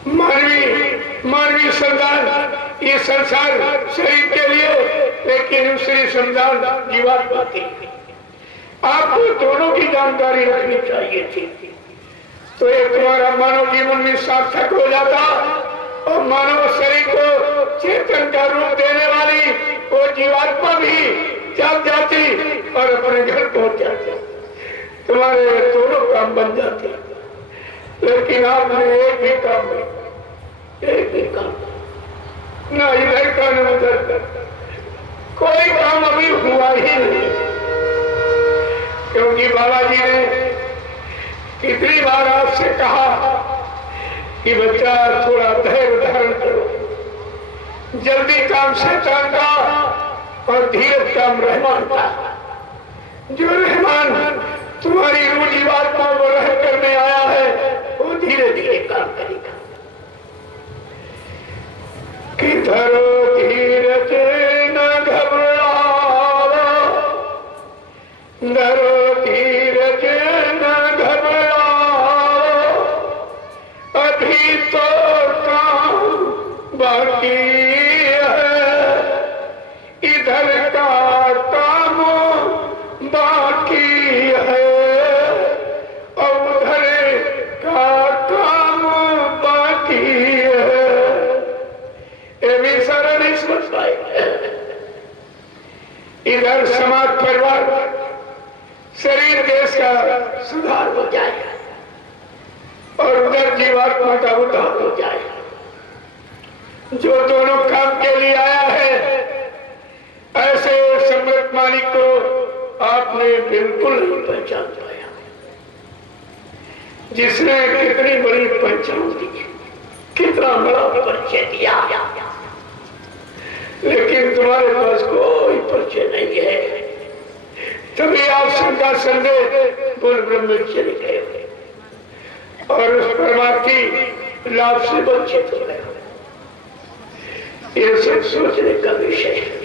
मानवीय संविधान ये संसार शरीर के लिए, लेकिन ईश्वरी संविधान जीवात्मा की। आपको दोनों की जानकारी रखनी चाहिए थी, तो ये तुम्हारा मानव जीवन में सार्थक हो जाता। और मानव शरीर को चेतन का रूप देने वाली वो जीवात्मा भी जाग जाती और अपने घर पहुंच जाती, तुम्हारे दोनों काम बन जाते। लेकिन आपने एक भी काम ना इधर का न उधर का, कोई काम अभी हुआ ही नहीं। क्योंकि बाबा जी ने कितनी बार आपसे कहा कि बच्चा थोड़ा धैर्य धारण करो, जल्दी काम शैतान का और धीरज काम रहमान का। जो रहमान तुम्हारी रूह जीवात्मा को रहम करने आया है, वो धीरे धीरे काम करेगा। कि धरो धीरज न घबराओ, धरो धीरज न घबराओ, अभी तो काम बाकी है, इधर का काम बाकी है, और उधर का काम बाकी है। ये भी सारा नहीं समझ पाएंगे। इधर समाज परिवार शरीर देश का सुधार हो जाएगा और उधर जीवात्मा का उद्धार हो जाएगा। जो दोनों काम के लिए आया है, ऐसे सम्राट मालिक को आपने बिल्कुल नहीं पहचान पाया, जिसने कितनी बड़ी पहचान दी, कितना बड़ा परिचय दिया। लेकिन तुम्हारे पास कोई परिचय नहीं है। तभी आप सबका संदेह बोल ब्रह्म में चले गए और उस परमार्थी लाभ से वंचित हो गए। ये सब सोचने का विषय है।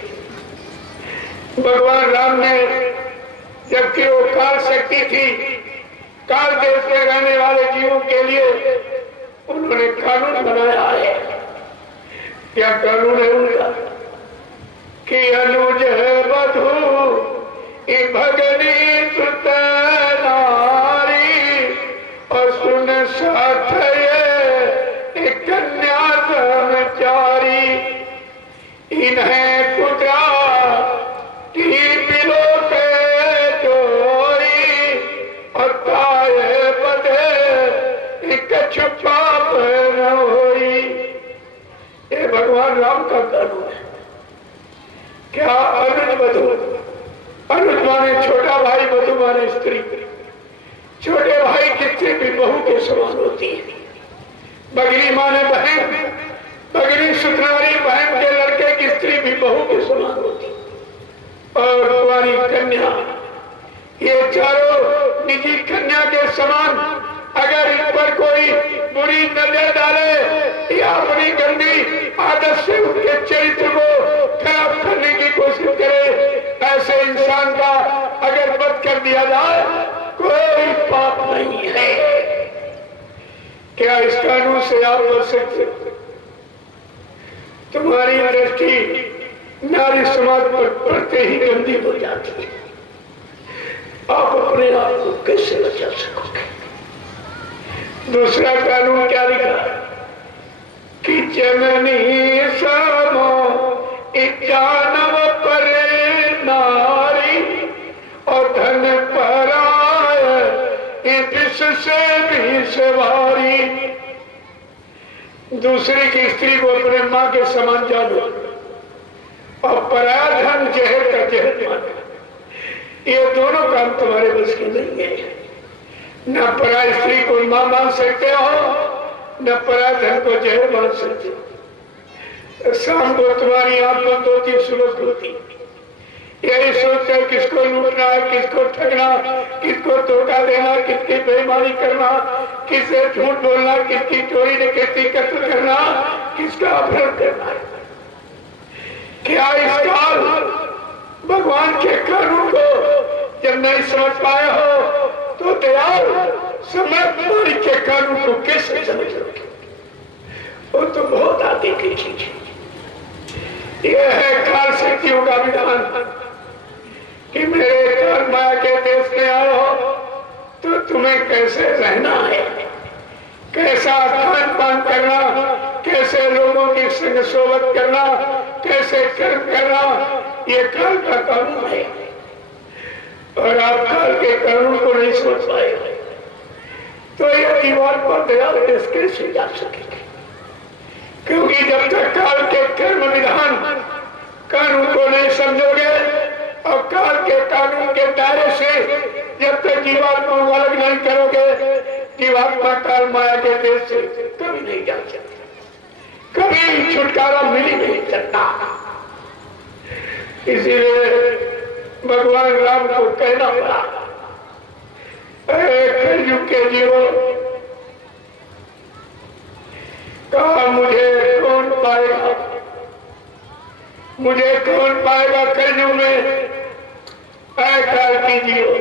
भगवान राम ने, जबकि वो काल शक्ति थी, काल देश में रहने वाले जीवों के लिए उन्होंने कानून बनाया है। क्या कानून है उनका कि अनुज वधू भगनी सुत नारी और सुन साथ कन्या ब्रह्मचारी इन्हें कुत्रा पिलो के चोरी और ताए बदे छुपा न होई। ये भगवान राम का कानून है। क्या अनुज वधू, अनुज माने छोटा भाई, वधू माने स्त्री। छोटे भाई की स्त्री भी बहू के समान होती है। बगरी माने बहन, बगरी सुथरारी बहन के लड़के की स्त्री भी बहू के समान होती है। और कुंवारी कन्या, ये चारों निजी कन्या के समान। अगर इन पर कोई बुरी नजर डाले या अपनी गंदी आदत से उनके चरित्र को खराब करने की कोशिश करे, ऐसे इंसान का अगर वध कर दिया जाए कोई पाप नहीं है। क्या इस कानून से आप बच सकते हो? तुम्हारी दृष्टि नारी समाज पर पड़ते ही गंदी हो जाती है। आप अपने आप को कैसे बचा सकोगे? दूसरा कानून क्या लिखा कि जननी समो इच्छानव पर नारी और धन पराय विष से भी सवारी। दूसरे की स्त्री को अपने मां के समान जानो और पराया धन जहर का जहर मानो। ये दोनों काम तुम्हारे बस की नहीं है। न पराय स्त्री को मां मान सकते हो, न पराय धन को जहर मान सकते हो। शाम को तुम्हारी आंख बंद होती, सुबह खुलती, यही सोचते है किसको लूटना है, किसको ठगना, किसको धोखा देना, किसकी बेईमानी करना, किससे झूठ बोलना, किसकी चोरी डकैती कत्ल करना, किसका अपहरण करना। क्या इस काल भगवान के कानून को जब नहीं समझ पाए हो तो दयाल समय के कानून को कैसे समझ लोगे? वो तो बहुत आगे की चीज है। यह है काल शक्तियों का विधान कि मेरे काल माया के देश में आए हो तो तुम्हें कैसे रहना है, कैसा खान पान करना, कैसे लोगों की संग सोबत करना, कैसे कर्म करना, ये काल का कानून है। और आप काल के कानून को नहीं समझ पाए तो यह दीवार पर दयाल देश कैसे जा सकेगी? क्योंकि जब तक काल के कर्म विधान कानून को नहीं समझोगे और काल के कानून के दायरे से जब तक जीवात्मा को अलग नहीं करोगे, जीवात्मा काल माया के देश से कभी नहीं जा सकती, कभी छुटकारा मिल ही नहीं सकता। इसीलिए भगवान राम को कहना पड़ा, कलयुग के जीवो, कहा मुझे कौन पाएगा, मुझे कौन पाएगा कलयुग में? काल की जीवो,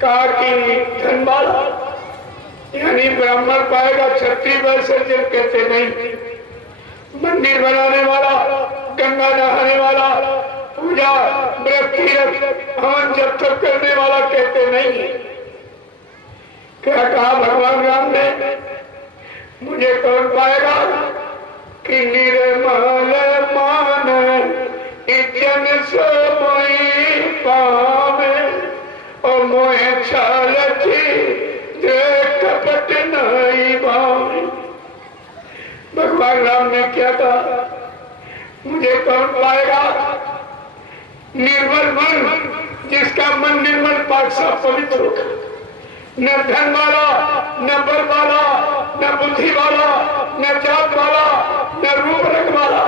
कहा कि धनवाला यानी ब्राह्मण पाएगा, क्षत्रिय वैसे कहते नहीं, मंदिर बनाने वाला, गंगा नहाने वाला, पूजा व्रत तीरथ हवन जब तक करने वाला कहते नहीं। क्या कहा भगवान राम ने? मुझे कौन पाएगा कि निर्मल मान इज्जन सो मोई पावे और मोहे छालती कपट नहीं भावे। भगवान राम ने क्या कहा? मुझे कौन पाएगा? निर्मल मन, जिसका मन निर्मल पाक सा पवित्र होगा, न धन वाला, न बल वाला, न बुद्धि वाला, न जात वाला, न रूप रंग वाला,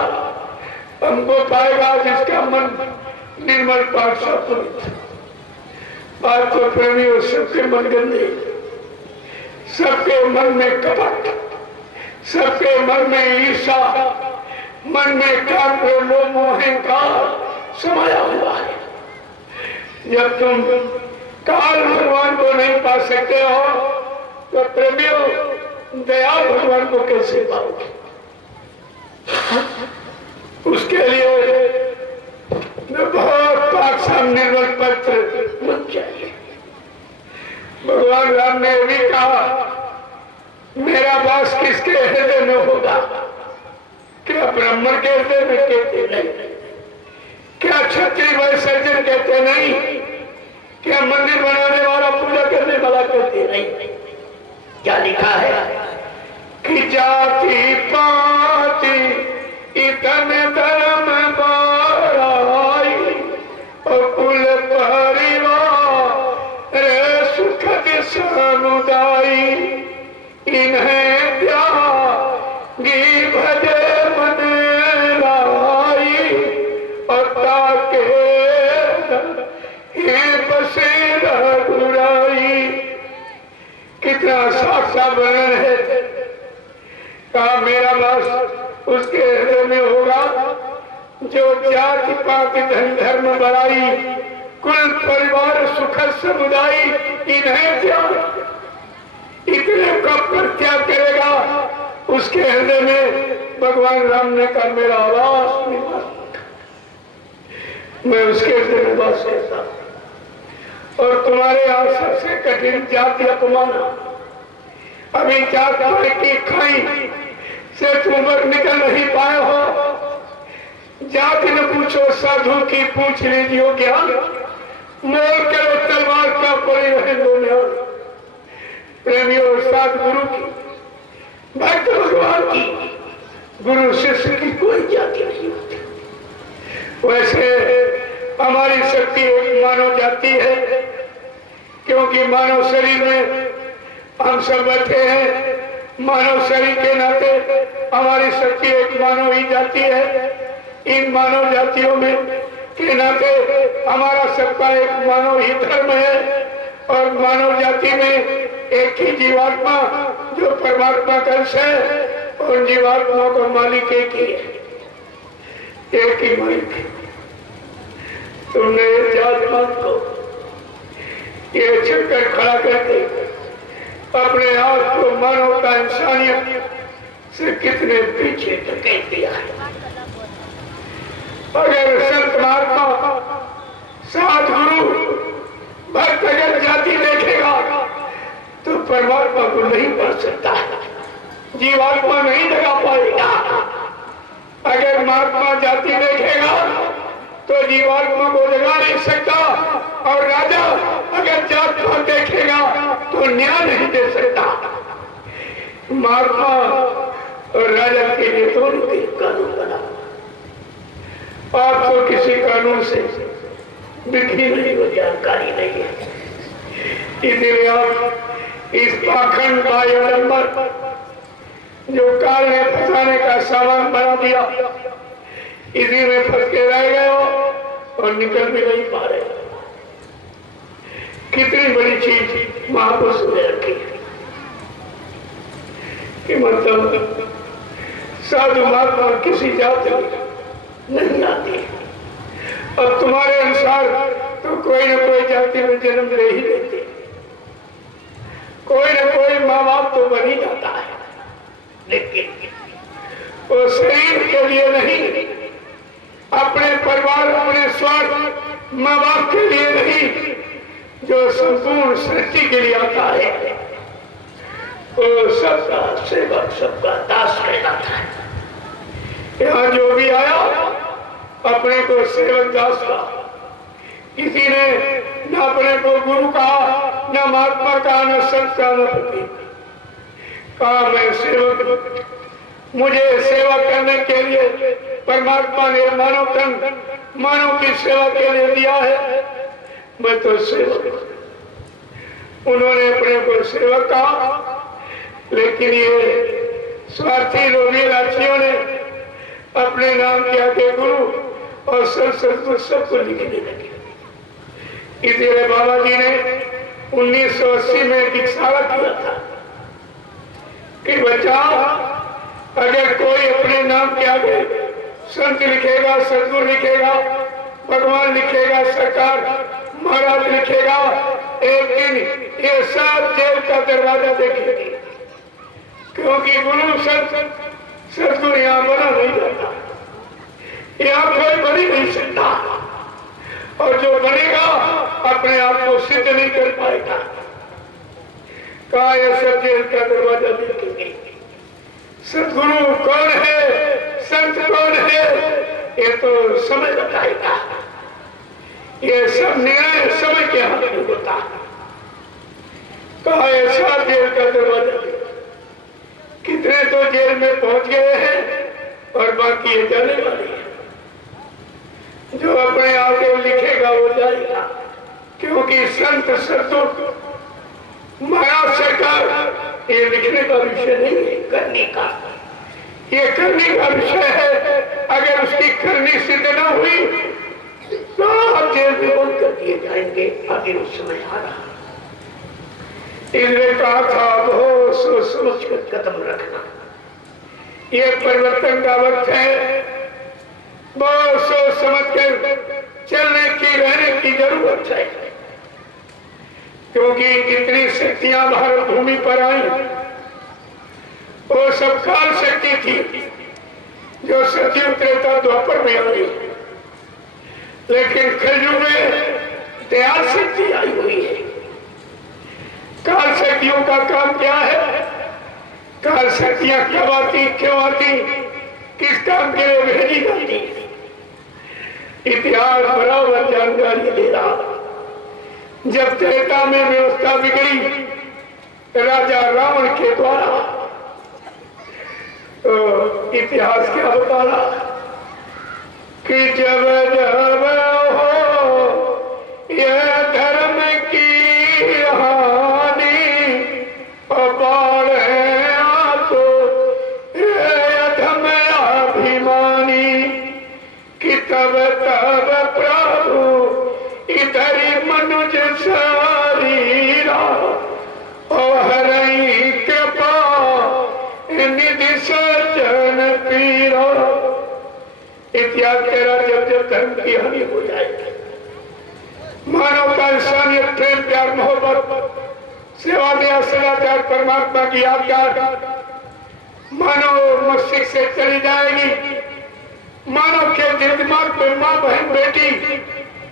हमको पाएगा जिसका मन निर्मल पाठ सा पवित्र। बात तो प्रेमियों, सबके मन गंदे, सबके मन में कपट, सबके मन में ईर्षा, मन में काम, लोभ, अहंकार समाया हुआ है। जब तुम काल भगवान को नहीं पा सकते हो तो प्रेमियों दयाल भगवान को कैसे पाओगे? उसके लिए बहुत पाक निर्मल पत्र मन चाहिए। भगवान राम ने भी कहा, मेरा वास किसके हृदय में होगा? क्या ब्राह्मण के हृदय में कहते नहीं? क्या क्षत्रिय वैसर्जन कहते नहीं? क्या मंदिर बनाने वाला पूजा करने वाला कहते नहीं? क्या लिखा है कि जाति पाति इतन धर्म बाराई और कुल परिवार रे सुखद समुदायी इन्हें त्यागी भजे मन लाई और ताके बसे रघुराई। कितना साक्षा वर्णन है। कहा मेरा वास उसके हृदय में होगा जो जाति पाति धन धर्म बड़ाई कुल परिवार सुखद समुदाय इन्हें त्याग, इतने का परित्याग करेगा। उसके हृदय में भगवान राम ने कहा मेरा आवास निवास, मैं उसके हृदय में वास करता। और तुम्हारे यहाँ सबसे कठिन जाति अपमान, अभी जात की खाई से तुम पर निकल नहीं पाए हो। जाति न पूछो साधु की पूछ लीजिए ज्ञान, मोल करो तलवार का पड़े रहे दो। प्रेमियों सदगुरु की, भक्त भगवान की, गुरु शिष्य की कोई जाति नहीं होती। वैसे हमारी शक्ति एक मानव जाति है, क्योंकि मानव शरीर में हम सब बैठे हैं। मानव शरीर के नाते हमारी शक्ति एक मानव ही जाति है। इन मानव जातियों में के नाते हमारा सबका एक मानव ही धर्म है। और मानव जाति में एक ही जीवात्मा जो परमात्मा का अंश है, और जीवात्मा को मालिक एक ही है, एक ही मालिक है। तुमने जात को ये चक्कर खड़ा करके अपने आप को मानवता इंसानियत से कितने पीछे धकेल दिया है। अगर संत महात्मा सदगुरु भक्त अगर जाति देखेगा तो परमात्मा को नहीं पा सकता, जीवात्मा नहीं लगा पाएगा। अगर महात्मा जाति देखेगा तो जीवात्मा को जगा नहीं सकता, और राजा अगर जात पात देखेगा तो न्याय नहीं दे सकता। महात्मा और राजा के लिए दोनों के कानून बना। आपको किसी कानून से बिखरी नहीं हो, जानकारी नहीं है, इसलिए आप इस पाखंड बायोडंबर जो काल ने फंसाने का सामान बना दिया, इसी में फंस के रह गए हो और निकल भी नहीं पा रहे। कितनी बड़ी चीज महापुरुष ने रखी कि मतलब साधु महात्मा किसी जाति नहीं आती। अब तुम्हारे अनुसार तो कोई न कोई जाति में जन्म ले ही लेते, कोई न कोई माँ बाप तो बन ही जाता है, लेकिन वो शरीर के लिए नहीं, अपने परिवार, अपने स्वार्थ, माँ बाप के लिए नहीं, जो संपूर्ण सृष्टि के लिए आता है, वो सबका सेवक, सबका दास कहलाता है। यहाँ जो भी आया अपने को सेवक दास का, किसी ने न अपने को गुरु कहा, न महात्मा कहा, न संत का, न पति कहा। मैं सेवक, मुझे सेवा करने के लिए परमात्मा ने मानव तन, मानव की सेवा के लिए दिया है, मैं तो सेवक। उन्होंने अपने को सेवक कहा, लेकिन ये स्वार्थी लोभी लाचियों ने अपने नाम के आगे गुरु और सत्संग सबको लिखने लगे। इसलिए बाबा जी ने 1980 में दिखावा किया था कि बच्चा, अगर कोई अपने नाम के आगे संत लिखेगा, सदगुरु लिखेगा, भगवान लिखेगा, सरकार महाराज लिखेगा, एक दिन ये सब जेल का दरवाजा देखेगी। क्योंकि गुरु संत सदगुरु यहाँ बना नहीं जाता, यहाँ कोई बनी नहीं सकता, और जो बनेगा अपने आप को सिद्ध नहीं कर पाएगा। कहा यह सब जेल का दरवाजा देखेंगे। सदगुरु कौन है, संत कौन है, ये तो समय बताएगा। ये सब निर्णय समय के हाथ में होता है। कहा ऐसा जेल का दरवाजा, कितने तो जेल में पहुंच गए हैं और बाकी ये जाने वाले हैं। जो अपने आगे लिखेगा वो जाएगा, क्योंकि संत सदगुरु महाराज सरकार ये लिखने का विषय नहीं है, करने का। ये करने का विषय है। अगर उसकी करनी सिद्ध न हुई तो आप जेल में बंद कर दिए जाएंगे। आगे उस समय आ रहा, इसलिए कहा था बहुत सोच समझ कर कदम रखना। ये परिवर्तन का वक्त है, बहुत सोच समझ कर चलने की, रहने की जरूरत है। क्योंकि जितनी शक्तियां भारत भूमि पर आई वो सब काल शक्ति थी जो सतयुग त्रेता द्वापर में आई, लेकिन कलयुग में दयाल शक्ति आई हुई है। काल शक्तियों का काम क्या है? काल शक्तियां कब आती, क्यों आती, किस काम के लिए भेजी जाती, इतिहास बराबर जानकारी दे रहा। जब त्रेता में व्यवस्था बिगड़ी राजा रावण के द्वारा, तो इतिहास क्या बता रहा कि जब जब हो यह धर्म की हानि बाढ़ तो अधम अभिमानी कि तब तब प्रभु इधर मनुज शरीरा और हरई कृपा निधि सज्जन पीरा। इतिहास कह रहा जब जब धर्म की हानि हो जाएगी, मानव का इंसानियत, प्रेम, प्यार, मोहब्बत, सेवा, दया, सदाचार, परमात्मा की आज्ञा मानव मस्तिष्क से चली जाएगी। मानव के दिल दिमाग में माँ, बहन, बेटी,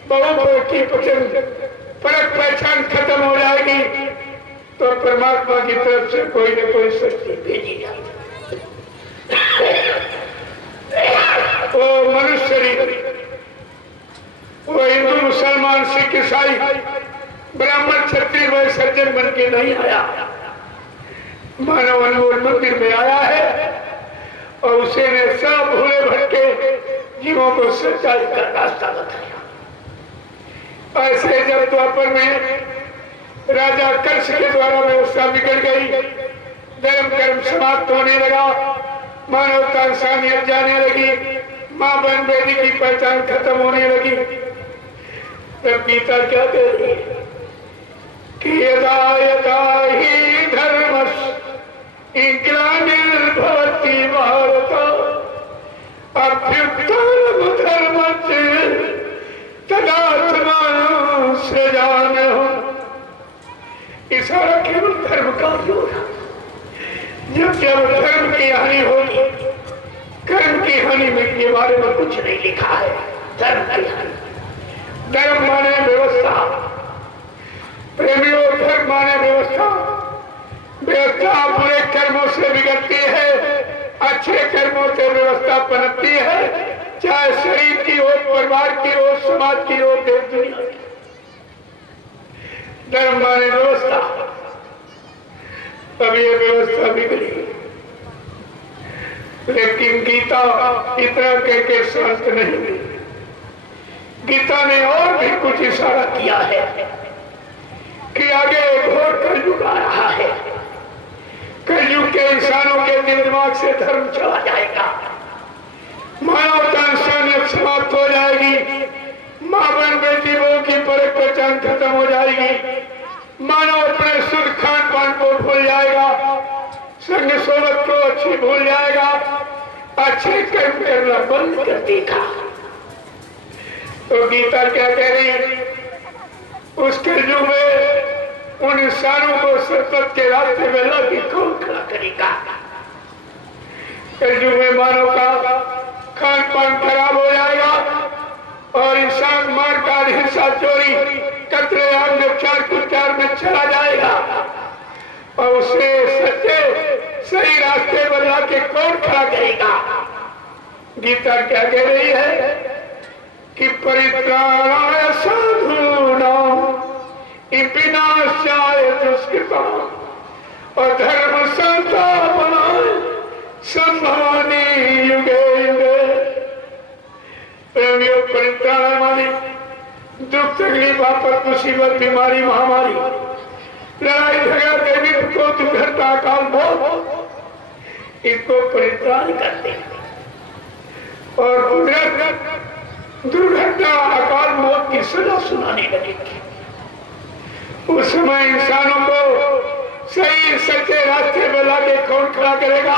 बहू की फर्क पहचान खत्म हो जाएगी, तो परमात्मा की तरफ से कोई न कोई शक्ति भेजी जाएगी। वो मनुष्य शरीर, वो हिंदू, मुसलमान, सिख, ईसाई, ब्राह्मण, क्षत्रिय, वह सज्जन बन के नहीं आया। मानव अनमोल मंदिर में आया है और उसे ने सब भूले भटके जीवों को सच्चाई का रास्ता बताया। ऐसे जब द्वापर में राजा कंस के द्वारा व्यवस्था बिगड़ गई, धर्म कर्म समाप्त होने लगा, मानवता इंसानियत जाने लगी, माँ बहन बेटी की पहचान खत्म होने लगी, तब गीता क्या कह रही है कि यदा यदा ही धर्मस् ग्लानिर्भवति भारत अभ्युत्थानं धर्मस्य तदात्मानं सृजाम्यहम्। इशारा केवल धर्म का ही होगा। जब जब धर्म की हानि होगी, कर्म की हानि में के बारे में कुछ नहीं लिखा है। धर्म की हानि, धर्म माने व्यवस्था, प्रेमियों, धर्म माने व्यवस्था। व्यवस्था बुरे कर्मों से बिगड़ती है, अच्छे कर्मों से व्यवस्था पनपती है, चाहे शरीर की हो, परिवार की हो, समाज की हो, देश दुनिया की। धर्म माने व्यवस्था। अब ये व्यवस्था बिगड़ी, लेकिन गीता इतना कह के शांत नहीं हुई। गीता ने और भी कुछ इशारा किया है कि आगे घोर कलयुग आ रहा है। कलयुग के इंसानों के दिल दिमाग से धर्म चला जाएगा। मानवता इंसानियत समाप्त हो जाएगी, माँ बहन बेटी बहू की परख पहचान खत्म हो जाएगी, मानव अपने शुद्ध खान पान को भूल जाएगा, संग सोबत को अच्छी भूल जाएगा, अच्छे कर्म करना बंद कर देगा। तो गीता क्या कह रही है? उस कलयुग में उन इंसानों को सतपथ के रास्ते में लाके कौन खड़ा करेगा? कलयुग में मानव का खान पान खराब हो जाएगा और इंसान मार काट हिंसा चोरी कतरे आम व्यवचार कुचार में चला जाएगा और उसे सच्चे सही रास्ते पर लाके कौन खड़ा करेगा? गीता क्या कह रही है कि परित्राणाय साधूनां विनाशाय दुष्कृतां और धर्म संस्थापनाय संभवामि युगे युगे। प्रेमियों, परित्राण माने दुख तकलीफ आफत मुसीबत बीमारी महामारी लड़ाई झगड़ा देवी को दुर्घटना अकाल मौत इसको परित्राण करते हैं और कुदरत दुर्घटना अकाल मौत की सजा सुनाने लगेगी। उस समय इंसानों को सही सच्चे रास्ते में लाके कौन खड़ा करेगा?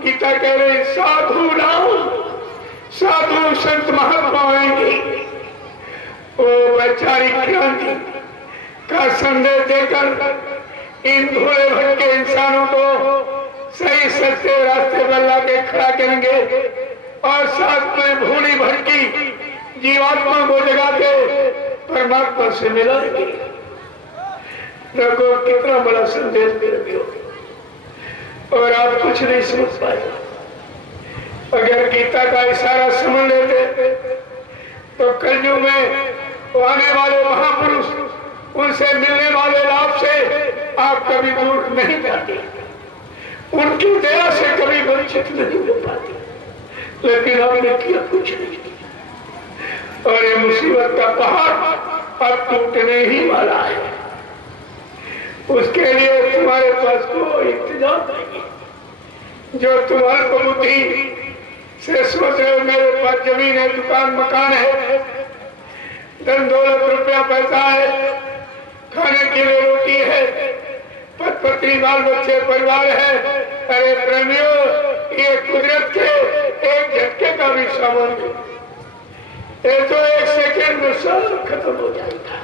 गीता कह रही साधु नाम साधु संत महात्मा आएंगे, वो वैचारिक क्रांति का संदेश देकर इन भोले भटके इंसानों को सही सच्चे रास्ते पर लाके खड़ा करेंगे और साथ में भूली भटकी जीवात्मा को जगा के परमात्मा से मिलाएंगे। देखो कितना बड़ा संदेश दे रहे हो और आप कुछ नहीं समझ पाए। अगर गीता का इशारा समझ लेते तो कलयुग में आने वाले महापुरुष उनसे मिलने वाले लाभ से आप कभी दूर नहीं जाते, उनकी दया से कभी वंचित नहीं हो पाते, लेकिन आपने किया कुछ नहीं किया और ये मुसीबत का पहाड़ अब टूटने ही वाला है। उसके लिए तुम्हारे पास कोई इंतजाम नहीं। जो तुम्हारे को बुद्धि से सोच रहे हो मेरे पास जमीन है, दुकान मकान है, धन दौलत रुपया पैसा है, खाने के लिए रोटी है, पति पत्नी बाल बच्चे परिवार है, अरे प्रेमियों ये कुदरत के एक झटके का भी सामान नहीं, ये तो एक सेकेंड में सब खत्म हो जाएगा।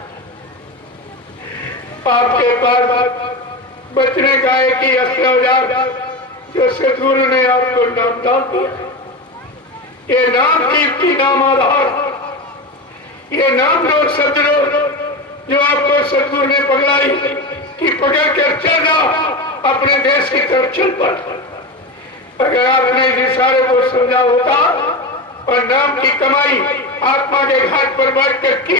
आपके पास बचने का एक ही अस्त्र औजार जो सदगुरु ने आपको नाम डाल दिया, ये नाम की नाम आधार, ये नाम दो सदगुरु जो आपको सदगुरु ने पकड़ाई कि पकड़ कर चल जा अपने देश की तरफ चल पड़। अगर आपने इस इशारे को समझा होता और नाम की कमाई आत्मा के घाट पर बैठ कर की